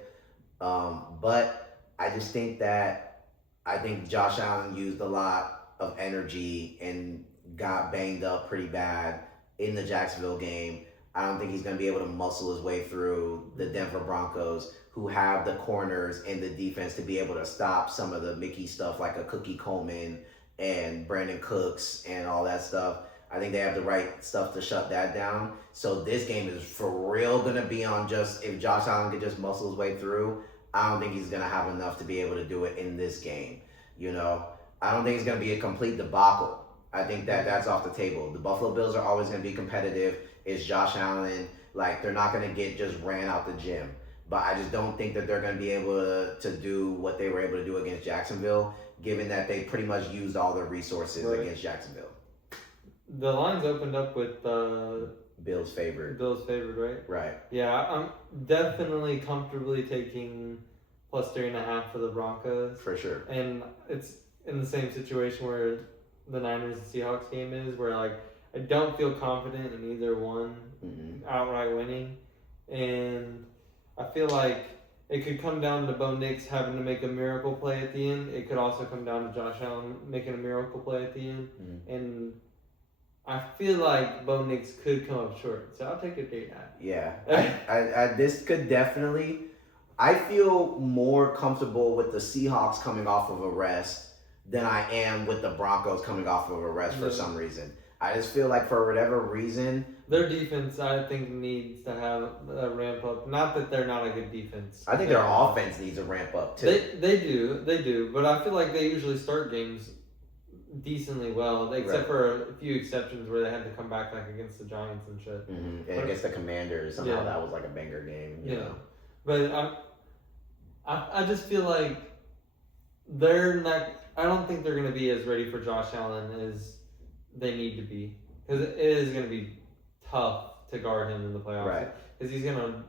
but I just think Josh Allen used a lot of energy and got banged up pretty bad in the Jacksonville game. I don't think he's going to be able to muscle his way through the Denver Broncos, who have the corners and the defense to be able to stop some of the Mickey stuff like a Cookie Coleman and Brandon Cooks and all that stuff. I think they have the right stuff to shut that down. So this game is for real going to be on just if Josh Allen could just muscle his way through. I don't think he's going to have enough to be able to do it in this game. I don't think it's going to be a complete debacle. I think that's off the table. The Buffalo Bills are always going to be competitive. It's Josh Allen. Like, they're not going to get just ran out the gym. But I just don't think that they're going to be able to do what they were able to do against Jacksonville, given that they pretty much used all their resources against Jacksonville. The lines opened up with Bills favored. Bills favored, right? Right. Yeah, I'm definitely comfortably taking plus 3.5 for the Broncos. For sure. And it's in the same situation where the Niners and Seahawks game is, where like I don't feel confident in either one outright winning, and I feel like it could come down to Bo Nix having to make a miracle play at the end. It could also come down to Josh Allen making a miracle play at the end, and I feel like Bo Nix could come up short, so I'll take a 3.5. Yeah, I this could definitely. I feel more comfortable with the Seahawks coming off of a rest than I am with the Broncos coming off of a rest for some reason. I just feel like for whatever reason, their defense, I think, needs to have a ramp up. Not that they're not a good defense. I think their offense needs a ramp up too. They do. But I feel like they usually start games decently well, except for a few exceptions where they had to come back like against the Giants and shit. And against the Commanders, somehow that was like a banger game. You know? But I just feel like they're not. I don't think they're going to be as ready for Josh Allen as they need to be, because it is going to be tough to guard him in the playoffs. Right. Because he's going to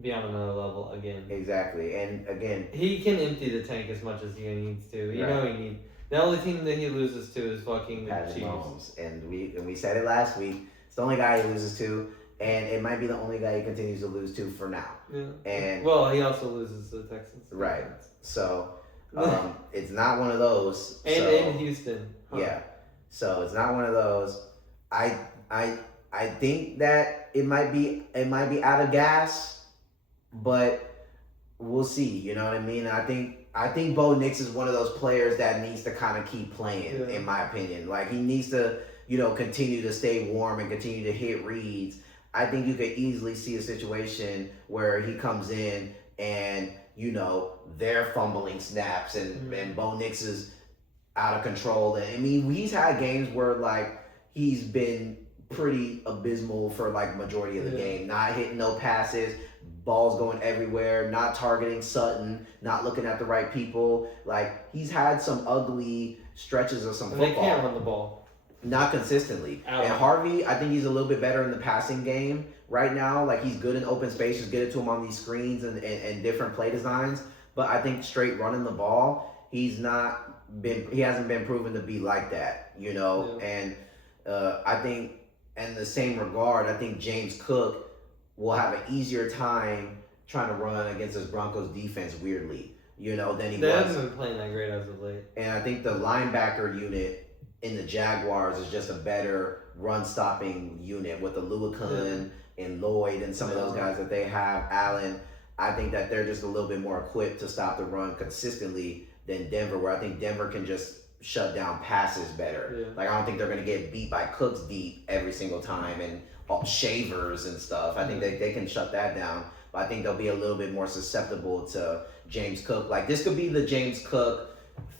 be on another level again. Exactly, and again, he can empty the tank as much as he needs to. You know he needs. The only team that he loses to is fucking the Chiefs. Mahomes. And we said it last week. It's the only guy he loses to, and it might be the only guy he continues to lose to for now. Yeah. And he also loses to the Texans. Right. So it's not one of those. And Houston. Huh. Yeah. So it's not one of those. I think that it might be out of gas, but we'll see. You know what I mean? I think Bo Nix is one of those players that needs to kind of keep playing, in my opinion. Like, he needs to, continue to stay warm and continue to hit reads. I think you could easily see a situation where he comes in and, they're fumbling snaps and Bo Nix is out of control. And I mean, he's had games where, like, he's been pretty abysmal for, like, majority of the game. Not hitting no passes, balls going everywhere, not targeting Sutton, not looking at the right people. Like, he's had some ugly stretches of some football. They can't run the ball. Not consistently. And Harvey, I think he's a little bit better in the passing game right now. Like, he's good in open space. Just get it to him on these screens and different play designs. But I think straight running the ball, he hasn't been proven to be like that, And I think in the same regard, I think James Cook will have an easier time trying to run against this Broncos defense, weirdly, than he was. They haven't been playing that great as of late. And I think the linebacker unit in the Jaguars is just a better run-stopping unit with the Luakun and Lloyd and some of those guys that they have, Allen. I think that they're just a little bit more equipped to stop the run consistently than Denver, where I think Denver can just shut down passes better. Yeah. Like, I don't think they're going to get beat by Cooks deep every single time and shavers and stuff. I think they can shut that down. But I think they'll be a little bit more susceptible to James Cook. Like, this could be the James Cook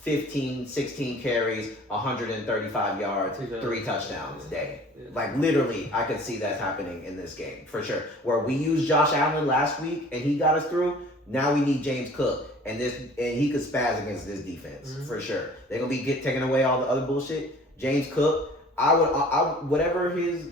15, 16 carries, 135 yards, 3 touchdowns day. Yeah. Like, literally, I could see that happening in this game, for sure. Where we used Josh Allen last week and he got us through, Now we need James Cook, and he could spaz against this defense for sure. They're gonna be taking away all the other bullshit. James Cook, I whatever his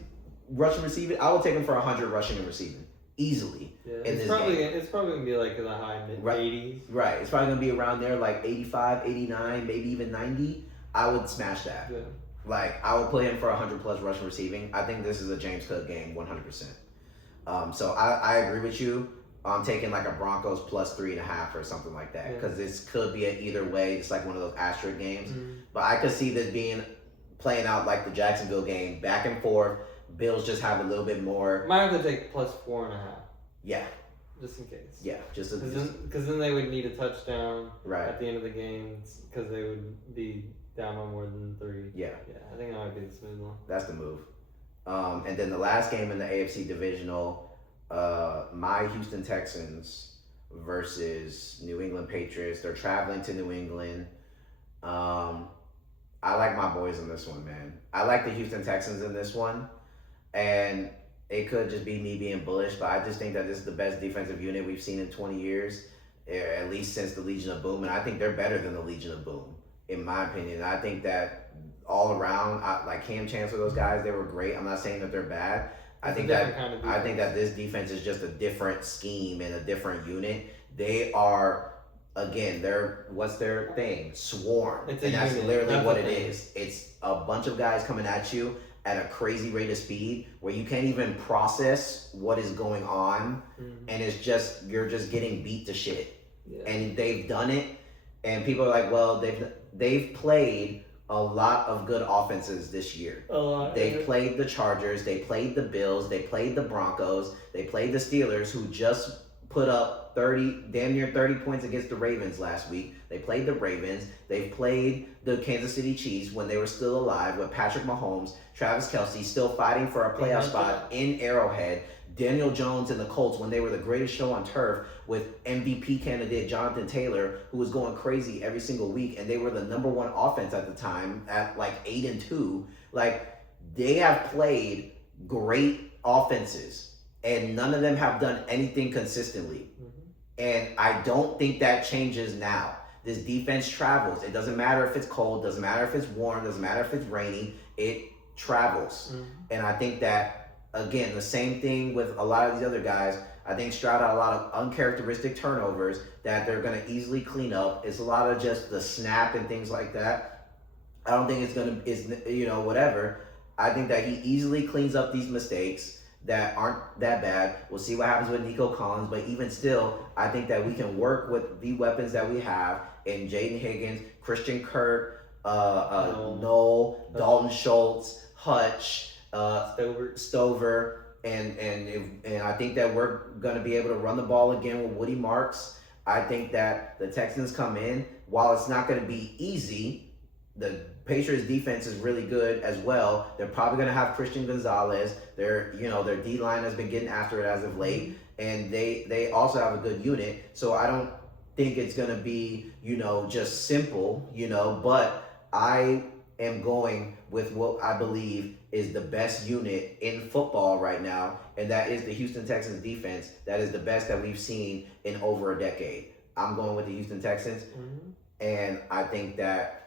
rushing receiving, I would take him for 100 rushing and receiving easily. Yeah, in this game. game. It's probably gonna be like in the high mid 80s. Right, it's probably gonna be around there, like 85, 89, maybe even 90. I would smash that. Yeah. Like, I would put him for 100 plus rushing receiving. I think this is a James Cook game, 100%. So I agree with you. I'm taking like a Broncos plus 3.5 or something like that, because this could be an either way. It's like one of those asterisk games. But I could see this playing out like the Jacksonville game, back and forth. Bills just have a little bit more. Might have to take plus 4.5. Yeah. Just in case. Yeah, because then they would need a touchdown right at the end of the game, because they would be down on more than 3. Yeah. Yeah, I think that might be the smooth one. That's the move. And then the last game in the AFC divisional, my Houston Texans versus New England Patriots. They're traveling to New England. I like my boys in this one, man. I like the Houston Texans in this one. And it could just be me being bullish, but I just think that this is the best defensive unit we've seen in 20 years, at least since the Legion of Boom. And I think they're better than the Legion of Boom, in my opinion. I think that all around, like Cam Chancellor, those guys, they were great. I'm not saying that they're bad. I think that this defense is just a different scheme and a different unit. They are, again, what's their thing? Swarm. And that's literally what it is. It's a bunch of guys coming at you at a crazy rate of speed where you can't even process what is going on, and you're just getting beat to shit. Yeah. And they've done it, and people are like, well, they've played a lot of good offenses this year. They played the Chargers, they played the Bills, they played the Broncos, they played the Steelers, who just put up damn near 30 points against the Ravens last week. They played the Ravens. They've played the Kansas City Chiefs when they were still alive with Patrick Mahomes, Travis Kelce still fighting for a playoff spot in Arrowhead, Daniel Jones and the Colts when they were the greatest show on turf with MVP candidate Jonathan Taylor, who was going crazy every single week, and they were the number one offense at the time at like 8-2. Like, they have played great offenses, and none of them have done anything consistently. And I don't think that changes now. This defense travels. It doesn't matter if it's cold, doesn't matter if it's warm, doesn't matter if it's rainy, it travels. And I think that, again, the same thing with a lot of these other guys. I think Stroud had a lot of uncharacteristic turnovers that they're going to easily clean up. It's a lot of just the snap and things like that. I don't think whatever. I think that he easily cleans up these mistakes that aren't that bad. We'll see what happens with Nico Collins, but even still, I think that we can work with the weapons that we have in Jaden Higgins, Christian Kirk, Noel, Dalton Schultz, Hutch, Stover, and I think that we're going to be able to run the ball again with Woody Marks. I think that the Texans come in, while it's not going to be easy, the Patriots defense is really good as well. They're probably going to have Christian Gonzalez. Their D-line has been getting after it as of late, and they also have a good unit. So I don't think it's going to be, just simple, but I am going with what I believe is the best unit in football right now, and that is the Houston Texans defense. That is the best that we've seen in over a decade. I'm going with the Houston Texans, and I think that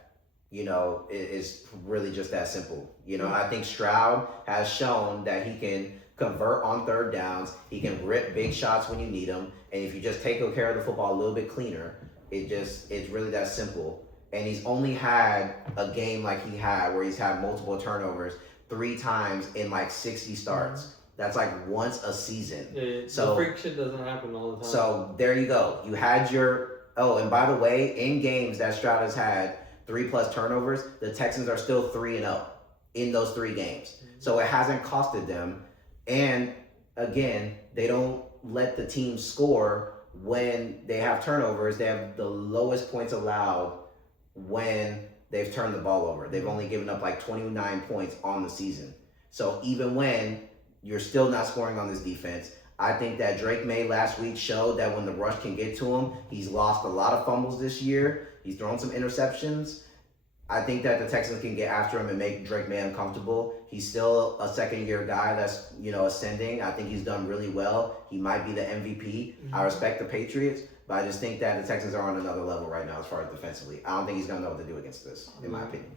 it's really just that simple. I think Stroud has shown that he can convert on third downs. He can rip big shots when you need them. And if you just take care of the football a little bit cleaner, it's really that simple. And he's only had a game like he had where he's had multiple turnovers 3 times in like 60 starts. That's like once a season. Yeah, so the freak shit doesn't happen all the time. So there you go. You had and by the way, in games that Stroud has had 3+ turnovers, the Texans are still 3-0 in those 3 games. So it hasn't costed them. And again, they don't let the team score when they have turnovers. They have the lowest points allowed when they've turned the ball over. They've only given up like 29 points on the season. So even when you're still not scoring on this defense, I think that Drake May last week showed that when the rush can get to him, he's lost a lot of fumbles this year. He's thrown some interceptions. I think that the Texans can get after him and make Drake May uncomfortable. He's still a second-year guy that's, ascending. I think he's done really well. He might be the MVP. I respect the Patriots, But I just think that the Texans are on another level right now as far as defensively. I don't think he's going to know what to do against this, in my opinion.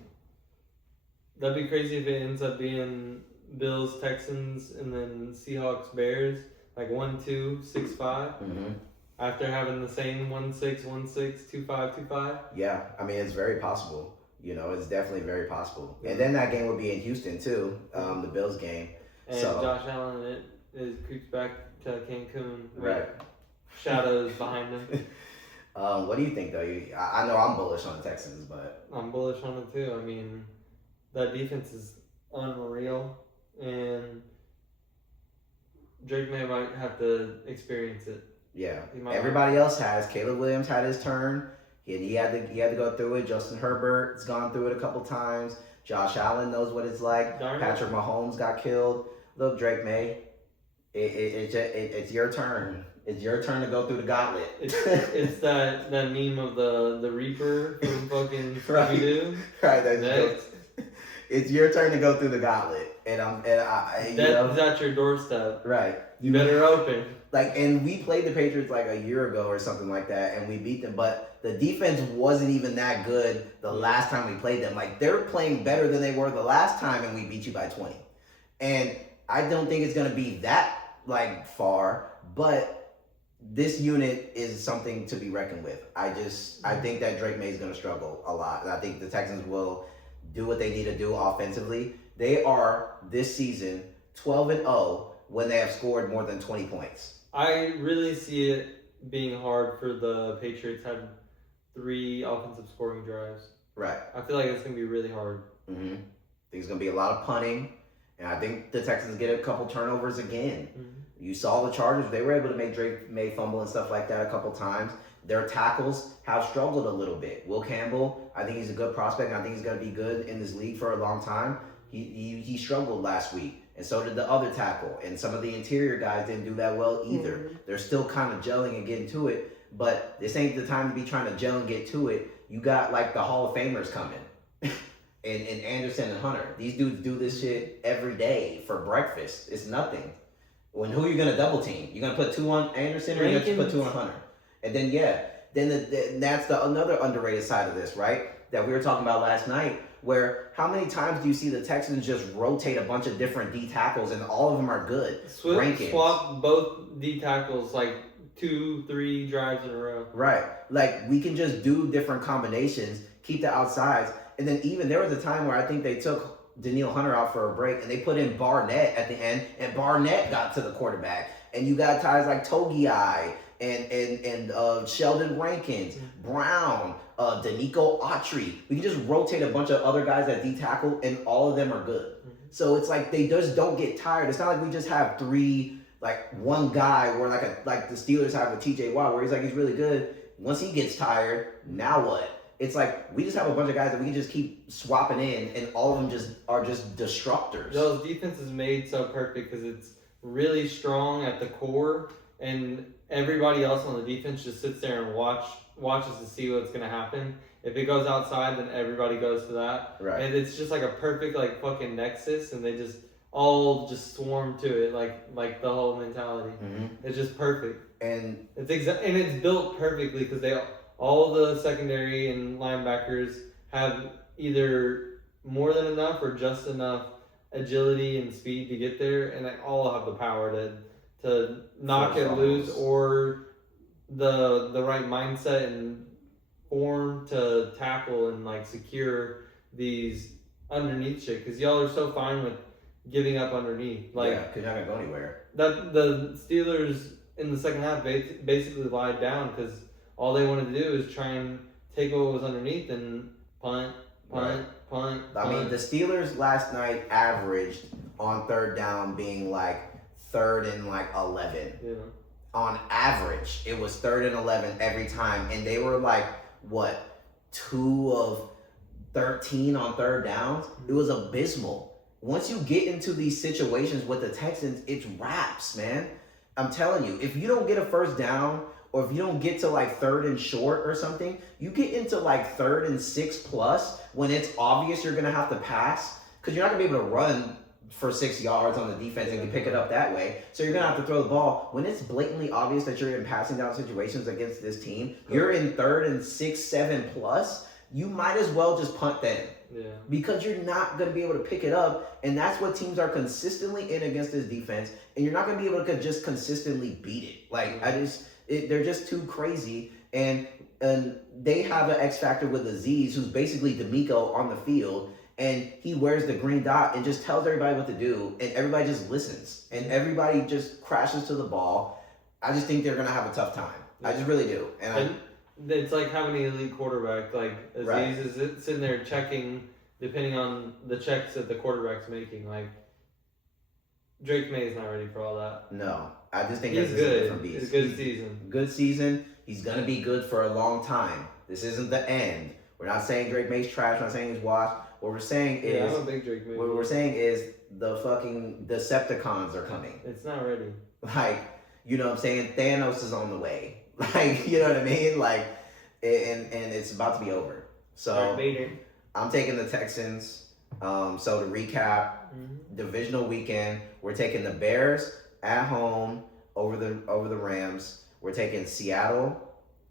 That'd be crazy if it ends up being Bills, Texans, and then Seahawks, Bears, like 1-2, 6-5. Mm-hmm. After having the same 1-6, 1-6, 2-5, 2-5. Yeah, I mean, it's very possible. You know, it's definitely very possible. And then that game would be in Houston too, the Bills game. And so, Josh Allen creeps back to Cancun. Right. Shadows behind him. What do you think though? I know I'm bullish on the Texans, but I'm bullish on it too. I mean, that defense is unreal, and Drake May might have to experience it. Yeah, everybody else has. Caleb Williams had his turn. He had to go through it. Justin Herbert's gone through it a couple times. Josh Allen knows what it's like. Patrick Mahomes got killed. Look, Drake May, it's your turn. It's your turn to go through the gauntlet. It's that meme of the Reaper from fucking Scooby-Doo. Right, that's it's your turn to go through the gauntlet, and that's at your doorstep. Right, you better open. And we played the Patriots like a year ago or something like that, and we beat them. But the defense wasn't even that good the last time we played them. Like, they're playing better than they were the last time, and we beat you by 20. And I don't think it's gonna be that far, but this unit is something to be reckoned with. I think that Drake May is gonna struggle a lot, and I think the Texans will do what they need to do offensively. They are this season 12-0 when they have scored more than 20 points. I really see it being hard for the Patriots. Had 3 offensive scoring drives. Right. I feel like it's going to be really hard. Mm-hmm. I think it's going to be a lot of punting, and I think the Texans get a couple turnovers again. Mm-hmm. You saw the Chargers. They were able to make Drake May fumble and stuff like that a couple times. Their tackles have struggled a little bit. Will Campbell, I think he's a good prospect, and I think he's going to be good in this league for a long time. He struggled last week, and so did the other tackle. And some of the interior guys didn't do that well either. Mm-hmm. They're still kind of gelling and getting to it, but this ain't the time to be trying to gel and get to it. You got the Hall of Famers coming, and Anderson and Hunter. These dudes do this shit every day for breakfast. It's nothing. Who are you gonna double team? You gonna put 2 on Anderson, or you gonna put 2 on Hunter? And then that's another underrated side of this, right? That we were talking about last night. Where how many times do you see the Texans just rotate a bunch of different D tackles and all of them are good? Swap both D tackles 2-3 drives in a row. Right. We can just do different combinations, keep the outsides, and then even there was a time where I think they took Danielle Hunter out for a break and they put in Barnett at the end, and Barnett got to the quarterback. And you got guys like Togiai and Sheldon Rankins, Brown, Danico Autry. We can just rotate a bunch of other guys at D tackle, and all of them are good. Mm-hmm. So it's they just don't get tired. It's not like we just have 3, one guy where the Steelers have with TJ Watt, where he's really good. Once he gets tired, now what? It's we just have a bunch of guys that we can just keep swapping in, and all of them are just disruptors. Those defense is made so perfect because it's really strong at the core, and everybody else on the defense just sits there and watches to see what's going to happen. If it goes outside, then everybody goes to that. Right. And it's just a perfect fucking nexus, and they just all just swarm to it like the whole mentality. Mm-hmm. It's just perfect. And it's built perfectly because all the secondary and linebackers have either more than enough or just enough agility and speed to get there, and they all have the power to knock it loose, or the right mindset and form to tackle and secure these underneath shit, because y'all are so fine with giving up underneath. Because you're not gonna go anywhere. That the Steelers in the second half basically lied down because all they wanted to do is try and take what was underneath and punt. I mean, the Steelers last night averaged on third down being 3rd and 11. Yeah. On average, it was 3rd and 11 every time, and they were 2 of 13 on third downs. It was abysmal. Once you get into these situations with the Texans, it's wraps, man. I'm telling you, if you don't get a first down, or if you don't get to 3rd and short or something, you get into 3rd and 6 plus when it's obvious you're gonna have to pass, because you're not gonna be able to run for 6 yards on the defense and can pick it up that way. So you're gonna have to throw the ball. When it's blatantly obvious that you're in passing down situations against this team, you're in 3rd and 6, 7 plus. You might as well just punt then. Yeah. Because you're not going to be able to pick it up, and that's what teams are consistently in against this defense, and you're not going to be able to just consistently beat it. Like, they're just too crazy, and they have an X factor with Aziz, who's basically D'Amico on the field, and he wears the green dot and just tells everybody what to do, and everybody just listens, and everybody just crashes to the ball. I just think they're going to have a tough time. I just really do. And it's like having an elite quarterback. Like Aziz is sitting there checking, depending on the checks that the quarterback's making. Like Drake May is not ready for all that. No, I just think he's that's good. A different beast. It's a good season. Good season. He's gonna be good for a long time. This isn't the end. We're not saying Drake May's trash. We're not saying he's washed. What we're saying is, I'm a big Drake May. What we're saying is the fucking Decepticons are coming. It's not ready. Like, you know what I'm saying? Thanos is on the way. Like, you know what I mean? Like, and it's about to be over. So I'm taking the Texans. So to recap, divisional weekend, we're taking the Bears at home over the Rams. We're taking Seattle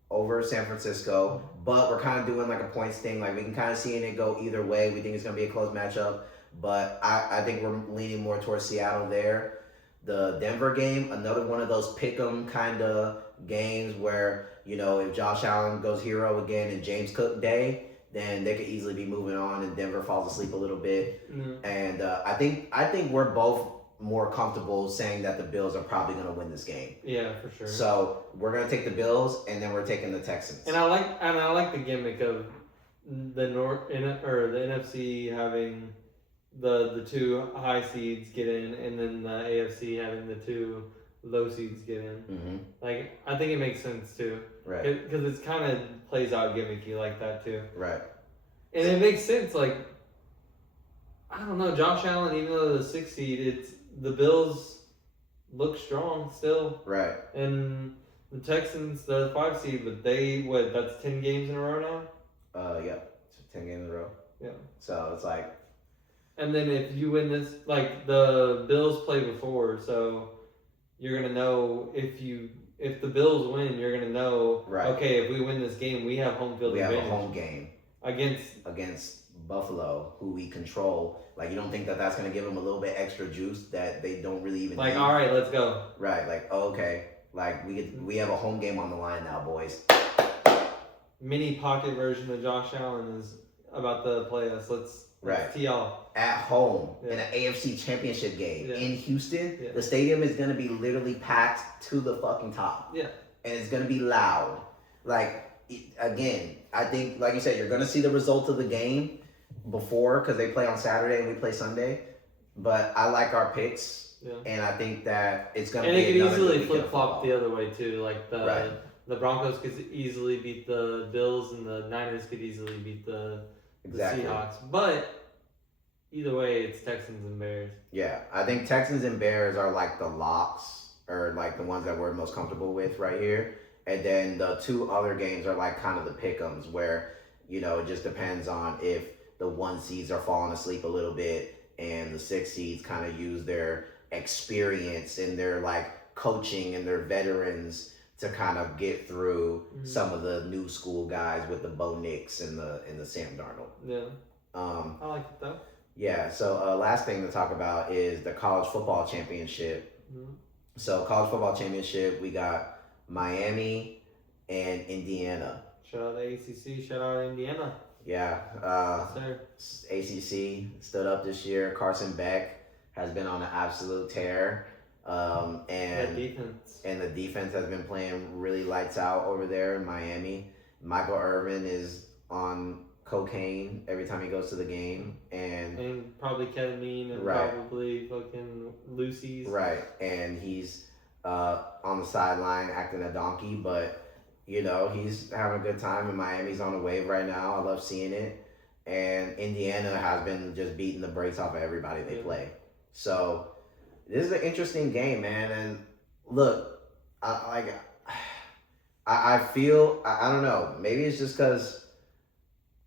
over San Francisco, but we're kind of doing like a points thing. Like, we can kind of see it go either way. We think it's going to be a close matchup, but I think we're leaning more towards Seattle there. The Denver game, another one of those pick 'em kind of games where, you know, if Josh Allen goes hero again and James Cook day, then they could easily be moving on and Denver falls asleep a little bit. And I think we're both more comfortable saying that the Bills are probably going to win this game. Yeah, for sure. So we're going to take the Bills, and then we're taking the Texans. And I like the gimmick of the the NFC having the 2 high seeds get in, and then the AFC having the 2 low seeds get in. Mm-hmm. Like, I think it makes sense too. Right. Because it's kind of plays out gimmicky like that too. Right. And it makes sense. Like, I don't know, Josh Allen, even though the 6 seed, the Bills look strong still. Right. And the Texans, they're the 5 seed, but that's 10 games in a row now? Yeah. 10 games in a row. Yeah. So it's like. And then if you win this, like, the Bills play before, so you're going to know if the Bills win, you're going to know, okay, if we win this game, we have home field advantage. We have a home game. Against Buffalo, who we control. Like, you don't think that that's going to give them a little bit extra juice that they don't really even like, need? All right, let's go. Right, like, okay. Like, we have a home game on the line now, boys. Mini pocket version of Josh Allen is about to play us. Let's tee off. At home in an AFC championship game in Houston, Yeah. the stadium is going to be literally packed to the fucking top. Yeah. And it's going to be loud. Like, again, I think, like you said, you're going to see the result of the game before, because they play on Saturday and we play Sunday. But I like our picks, and I think that it's going to be. And it could easily flip flop the other way too. Like the Broncos could easily beat the Bills, and the Niners could easily beat the Seahawks. But either way, it's Texans and Bears. Yeah, I think Texans and Bears are like the locks, or like the ones that we're most comfortable with right here. And then the 2 other games are like kind of the pick-ems, where, you know, it just depends on if the 1 seeds are falling asleep a little bit and the 6 seeds kind of use their experience and their like coaching and their veterans to kind of get through some of the new school guys with the Bo Nix and the Sam Darnold. Yeah. I like it though. Yeah. So last thing to talk about is the college football championship. Mm-hmm. So college football championship, we got Miami and Indiana. Shout out to ACC. Shout out to Indiana. Yeah. Yes, sir. ACC stood up this year. Carson Beck has been on an absolute tear. And the defense has been playing really lights out over there in Miami. Michael Irvin is on cocaine every time he goes to the game, and probably ketamine and probably fucking Lucy's. Right, and he's on the sideline acting a donkey, but you know he's having a good time. And Miami's on a wave right now. I love seeing it. And Indiana has been just beating the brakes off of everybody they play. So this is an interesting game, man. And look, I feel, I don't know, maybe it's just because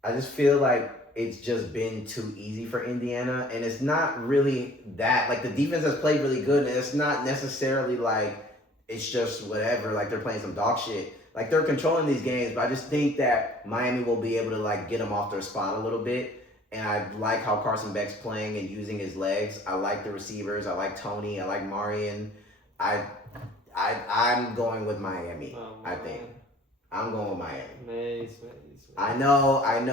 I just feel like it's just been too easy for Indiana, and it's not really that. Like, the defense has played really good, and it's not necessarily like it's just whatever. Like, they're playing some dog shit. Like, they're controlling these games, but I just think that Miami will be able to like get them off their spot a little bit. And I like how Carson Beck's playing and using his legs. I like the receivers. I like Tony. I like Marion. I'm going with Miami. I think I'm going with Miami. Mace. I know. I'm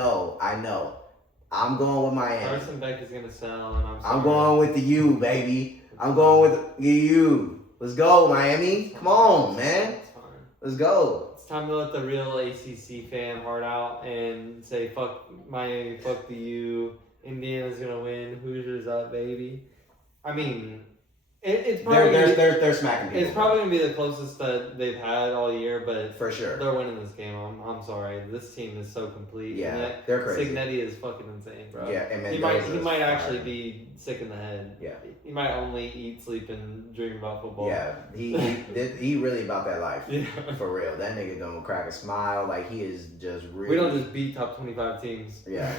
going with Miami. Carson Beck is gonna sell, and I'm going with the U, baby. I'm going with the U. Let's go, Miami. Come on, man. Let's go. It's time to let the real ACC fan heart out and say, fuck Miami, fuck the U. Indiana's gonna win. Hoosiers up, baby. I mean, it's probably they're smacking people. It's probably gonna be the closest that they've had all year, but for sure they're winning this game. I'm sorry, this team is so complete. Yeah, they're crazy. Signetti is fucking insane, bro. Yeah, and he might actually be sick in the head. Yeah, he might only eat, sleep, and dream about football. Yeah, he really about that life. Yeah, for real. That nigga don't crack a smile. Like, he is just really. We don't just beat top 25 teams. Yeah,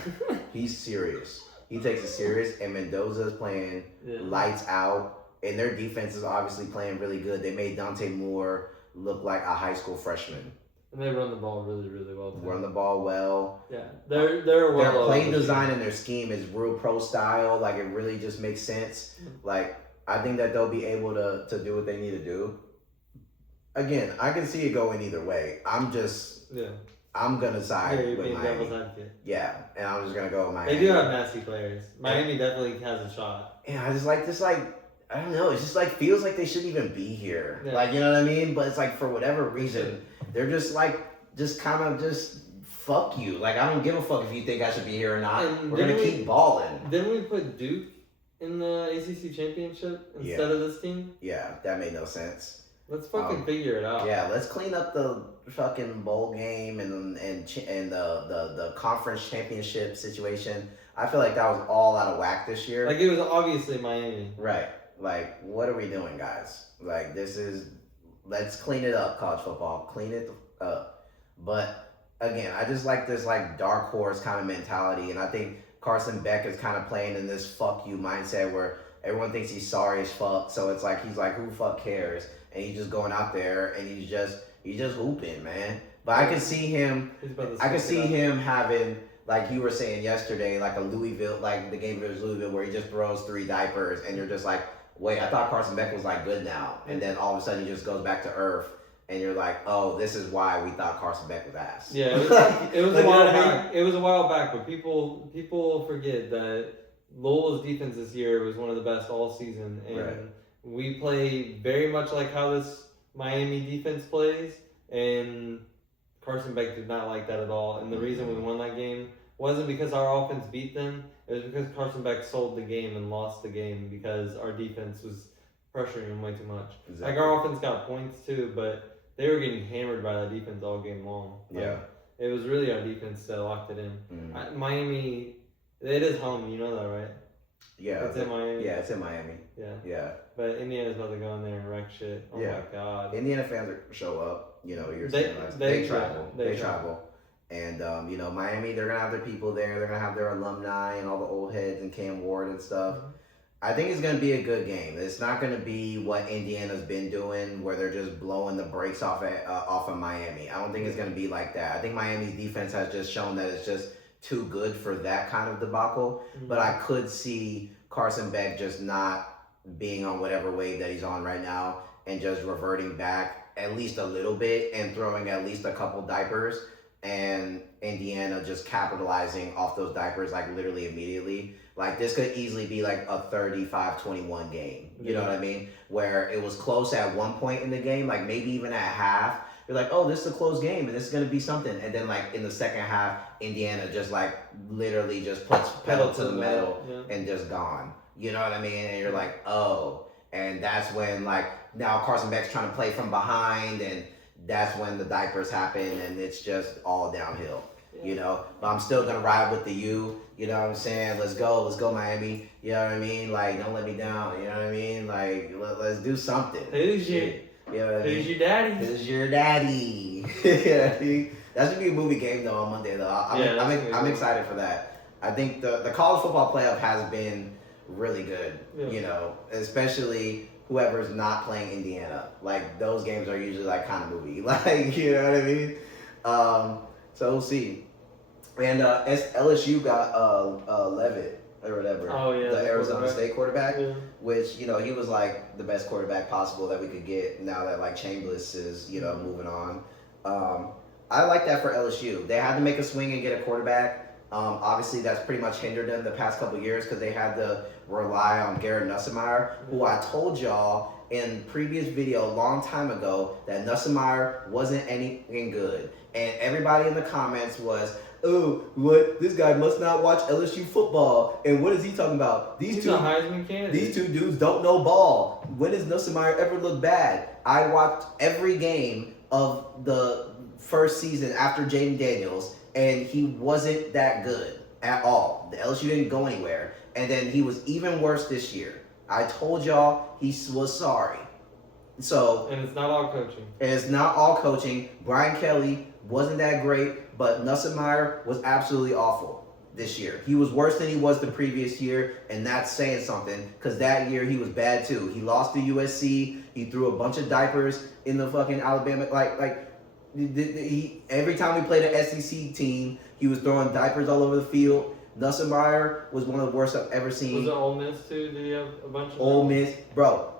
he's serious. He takes it serious, and Mendoza's playing lights out. And their defense is obviously playing really good. They made Dante Moore look like a high school freshman. And they run the ball really, really well too. Run the ball well. Yeah, they're well. Their play design and their scheme is real pro style. Like, it really just makes sense. Like, I think that they'll be able to do what they need to do. Again, I can see it going either way. I'm gonna side with Miami. Yeah, and I'm just gonna go with Miami. They do have nasty players. Miami definitely has a shot. Yeah, I just like this. I don't know. It's just like feels like they shouldn't even be here. Yeah. Like, you know what I mean? But it's like, for whatever reason, they're just kind of fuck you. Like, I don't give a fuck if you think I should be here or not. And we're gonna keep balling. Didn't we put Duke in the ACC championship instead of this team? Yeah, that made no sense. Let's fucking figure it out. Yeah, let's clean up the fucking bowl game and the conference championship situation. I feel like that was all out of whack this year. Like, it was obviously Miami. Right. Like, what are we doing, guys? Like, let's clean it up, college football. Clean it up. But, again, I just like this, like, dark horse kind of mentality. And I think Carson Beck is kind of playing in this fuck you mindset where everyone thinks he's sorry as fuck. So it's like, he's like, who the fuck cares? And he's just going out there and he's just hooping, man. But I can see him having, like you were saying yesterday, like a Louisville, like the game versus Louisville, where he just throws 3 diapers and you're just like, wait, I thought Carson Beck was like good now. And then all of a sudden he just goes back to earth and you're like, oh, this is why we thought Carson Beck was ass. Yeah, it was a while back. It was a while back, but people forget that Louisville's defense this year was one of the best all season. And we play very much like how this Miami defense plays. And Carson Beck did not like that at all. And the reason we won that game wasn't because our offense beat them. It was because Carson Beck sold the game and lost the game because our defense was pressuring him way too much. Exactly. Like, our offense got points too, but they were getting hammered by that defense all game long. It was really our defense that locked it in. Miami, it is home. You know that, right? Yeah. It's in Miami. Yeah, it's in Miami. Yeah. But Indiana's about to go in there and wreck shit. Oh my God. Indiana fans show up. You know, they travel. They travel. And, you know, Miami, they're going to have their people there. They're going to have their alumni and all the old heads and Cam Ward and stuff. I think it's going to be a good game. It's not going to be what Indiana's been doing where they're just blowing the brakes off of Miami. I don't think it's going to be like that. I think Miami's defense has just shown that it's just too good for that kind of debacle. But I could see Carson Beck just not being on whatever wave that he's on right now and just reverting back at least a little bit and throwing at least a couple diapers. And Indiana just capitalizing off those diapers, like, literally immediately. Like, this could easily be like a 35-21 game. You know what I mean? Where it was close at one point in the game, like maybe even at half. You're like, oh, this is a close game and this is going to be something. And then, like, in the second half, Indiana just, like, literally just puts pedal to the metal and just gone. You know what I mean? And you're like, oh. And that's when, like, now Carson Beck's trying to play from behind, and that's when the diapers happen, and it's just all downhill, you know? But I'm still going to ride with the U, you know what I'm saying? Let's go, Miami, you know what I mean? Like, don't let me down, you know what I mean? Like, let's do something. Who's your daddy? Who's your daddy? That should be a movie game, though, on Monday, though. I'm excited for that. I think the college football playoff has been really good. Yeah. You know, especially whoever's not playing Indiana. Like those games are usually like kind of movie. Like you know what I mean? So we'll see. And LSU got Levitt or whatever. Oh yeah, the Arizona quarterback. State quarterback. Yeah. Which, you know, he was like the best quarterback possible that we could get now that like Chambliss is, you know, moving on. I like that for LSU. They had to make a swing and get a quarterback. Obviously, that's pretty much hindered them the past couple of years because they had to rely on Garrett Nussmeier, who I told y'all in previous video a long time ago that Nussmeier wasn't anything good. And everybody in the comments was, oh, what? This guy must not watch LSU football. And what is he talking about? He's a Heisman candidate. These two dudes don't know ball. When has Nussmeier ever looked bad? I watched every game of the first season after Jaden Daniels, and he wasn't that good at all. The LSU didn't go anywhere. And then he was even worse this year. I told y'all he was sorry. So, and it's not all coaching. And it's not all coaching. Brian Kelly wasn't that great, but Nussmeier was absolutely awful this year. He was worse than he was the previous year, and that's saying something because that year he was bad too. He lost to USC. He threw a bunch of diapers in the fucking Alabama. He every time we played an SEC team, he was throwing diapers all over the field. Nussmeier was one of the worst I've ever seen. Was it Ole Miss too? Did he have a bunch of Ole Miss, bro.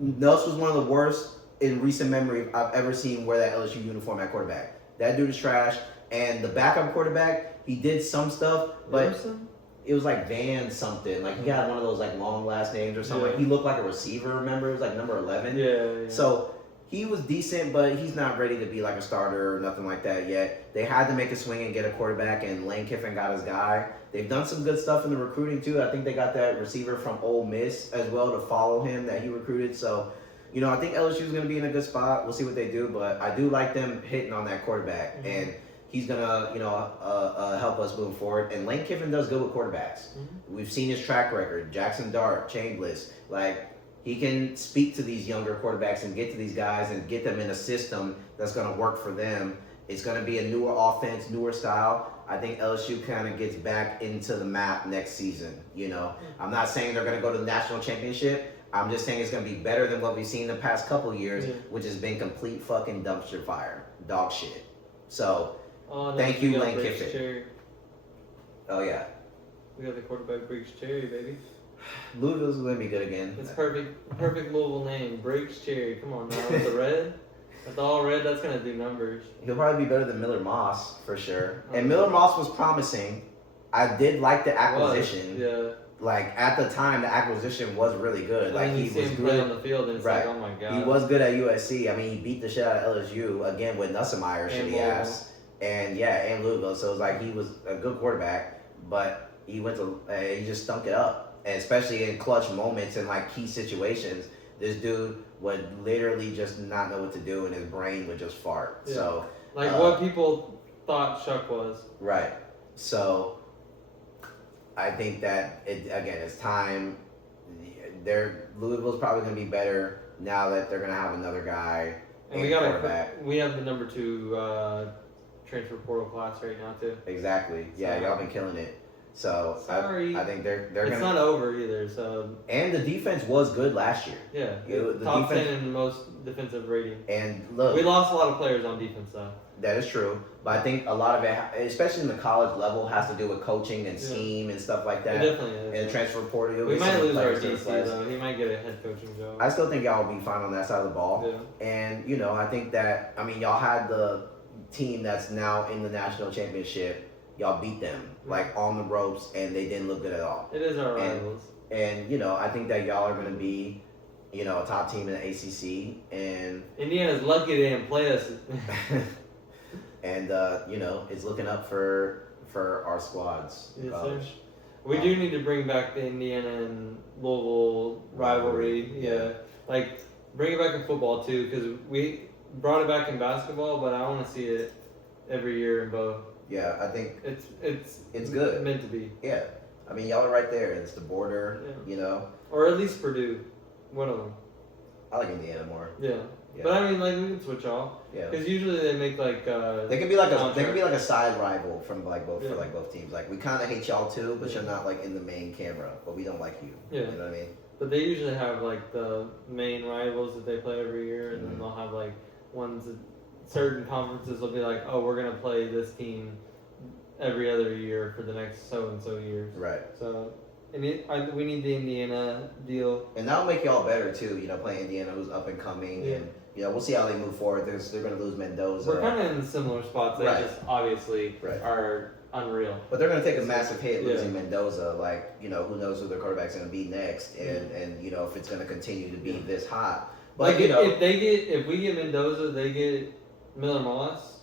Nuss was one of the worst in recent memory I've ever seen wear that LSU uniform at quarterback. That dude is trash. And the backup quarterback, he did some stuff, but Emerson? It was like Van something. Like he got one of those like long last names or something. Yeah. Like he looked like a receiver, remember? It was like number 11. Yeah. So he was decent, but he's not ready to be like a starter or nothing like that yet. They had to make a swing and get a quarterback, and Lane Kiffin got his guy. They've done some good stuff in the recruiting too. I think they got that receiver from Ole Miss as well to follow him that he recruited. So, you know, I think LSU is going to be in a good spot. We'll see what they do, but I do like them hitting on that quarterback, and he's gonna, you know, help us move forward. And Lane Kiffin does good with quarterbacks. We've seen his track record. Jackson Dart, Chambliss, like. He can speak to these younger quarterbacks and get to these guys and get them in a system that's going to work for them. It's going to be a newer offense, newer style. I think LSU kind of gets back into the map next season. You know, I'm not saying they're going to go to the national championship. I'm just saying it's going to be better than what we've seen the past couple years, which has been complete fucking dumpster fire, dog shit. So, thank you, Lane Kiffin. Cherry. Oh yeah, we got the quarterback Breaks Cherry, baby. Louisville's going to be good again. It's perfect Louisville name. Breaks Cherry. Come on now, with the red. With all red, that's going to do numbers. He'll probably be better than Miller Moss, for sure. And Miller Moss was promising. I did like the acquisition. Yeah. Like, at the time, the acquisition was really good. Like, he was good. Play on the field, and it's like, oh my God. He was good at USC. I mean, he beat the shit out of LSU, again, with Nussmeier, shitty ass. And, and Louisville. So, it was like, he was a good quarterback, but he went to, he just stunk it up. And especially in clutch moments and like key situations, this dude would literally just not know what to do, and his brain would just fart. Yeah. So, like what people thought Chuck was. Right. So, I think that it's time. Louisville's probably going to be better now that they're going to have another guy. And we have the number 2 transfer portal class right now too. Exactly. Yeah, y'all been killing it. So sorry, I think they're it's gonna. Not over either. So and the defense was good last year. Yeah, the top defense, 10 in most defensive rating. And look, we lost a lot of players on defense though. That is true, but I think a lot of it, especially in the college level, has to do with coaching and scheme and stuff like that. It definitely is. And the transfer portal. We might lose our DC though. He might get a head coaching job. I still think y'all will be fine on that side of the ball. Yeah. And you know, I think that y'all had the team that's now in the national championship. Y'all beat them like on the ropes, and they didn't look good at all. It is our rivals. And you know, I think that y'all are going to be, you know, a top team in the ACC. And Indiana's lucky they didn't play us. And you know, it's looking up for our squads. Yes, sir. We do need to bring back the Indiana and Louisville rivalry. Yeah, like bring it back in football too, because we brought it back in basketball, but I want to see it every year in both. Yeah, I think it's good. Meant to be. Yeah, I mean y'all are right there. It's the border, you know. Or at least Purdue, one of them. I like Indiana more. Yeah. But I mean, like, we can switch off. Yeah. Because usually they make like. They could be like a side rival from like both for like both teams. Like we kind of hate y'all too, but you're not like in the main camera. But we don't like you. Yeah. You know what I mean? But they usually have like the main rivals that they play every year, and then they'll have like ones that certain conferences will be like, oh, we're gonna play this team every other year for the next so and so years. Right. So. And we need the Indiana deal. And that'll make y'all better too, you know, playing Indiana who's up and coming. And, you know, we'll see how they move forward. They're going to lose Mendoza. We're kind of in similar spots. They just obviously are unreal. But they're going to take a massive hit losing Mendoza. Like, you know, who knows who their quarterback's going to be next. And you know, if it's going to continue to be this hot. But, like, you know. If we get Mendoza, they get Miller Moss,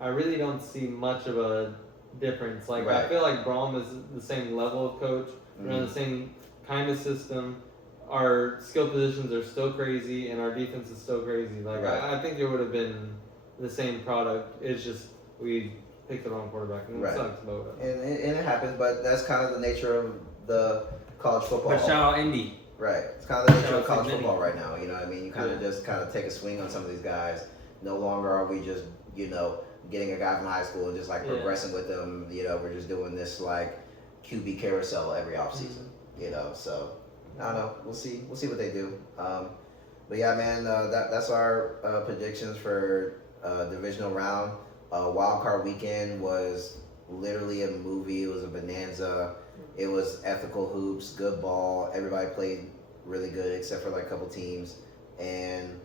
I really don't see much of a difference. Like I feel like Braum is the same level of coach, we're the same kind of system. Our skill positions are still crazy, and our defense is still crazy. Like I think it would have been the same product. It's just we picked the wrong quarterback, and it sucks. But and it happens, but that's kind of the nature of the college football. But shout out Indy. Right, it's kind of the nature of college football right now. You know what I mean? You kind of just kind of take a swing on some of these guys. No longer are we just getting a guy from high school and just like progressing with them. You know, we're just doing this like QB carousel every offseason. You know, so I don't know. We'll see what they do. But yeah, man, that's our predictions for divisional round. Wild card weekend was literally a movie. It was a bonanza. It was ethical hoops, good ball. Everybody played really good except for like a couple teams. And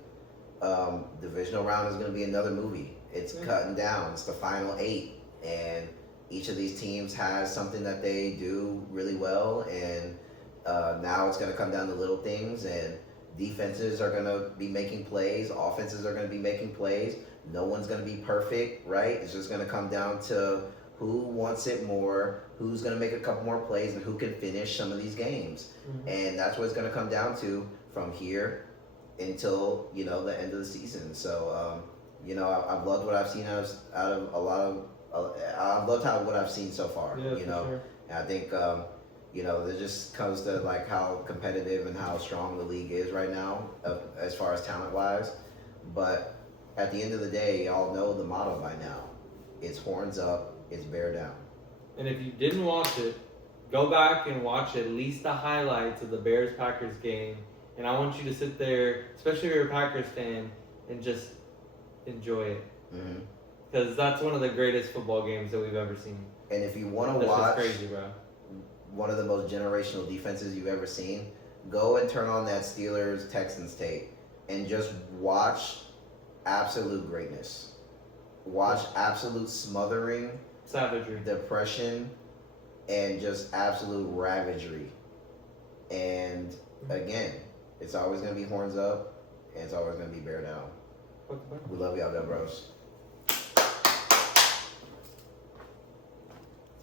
divisional round is going to be another movie. It's cutting down. It's the final 8, and each of these teams has something that they do really well. And now it's going to come down to little things, and defenses are going to be making plays. Offenses are going to be making plays. No one's going to be perfect, right? It's just going to come down to who wants it more, who's going to make a couple more plays, and who can finish some of these games. And that's what it's going to come down to from here until the end of the season. So I've loved what I've seen out of a lot of. I've loved what I've seen so far. Yeah, and I think it just comes to like how competitive and how strong the league is right now, as far as talent wise. But at the end of the day, y'all know the motto by now. It's horns up, it's bear down. And if you didn't watch it, go back and watch at least the highlights of the Bears-Packers game. And I want you to sit there, especially if you're a Packers fan, and just enjoy it. Because that's one of the greatest football games that we've ever seen. And if you want to watch crazy, bro. One of the most generational defenses you've ever seen, go and turn on that Steelers-Texans tape and just watch absolute greatness. Watch absolute smothering, savagery, depression, and just absolute ravagery. And again, it's always going to be horns up, and it's always going to be bear down. We love y'all, bros.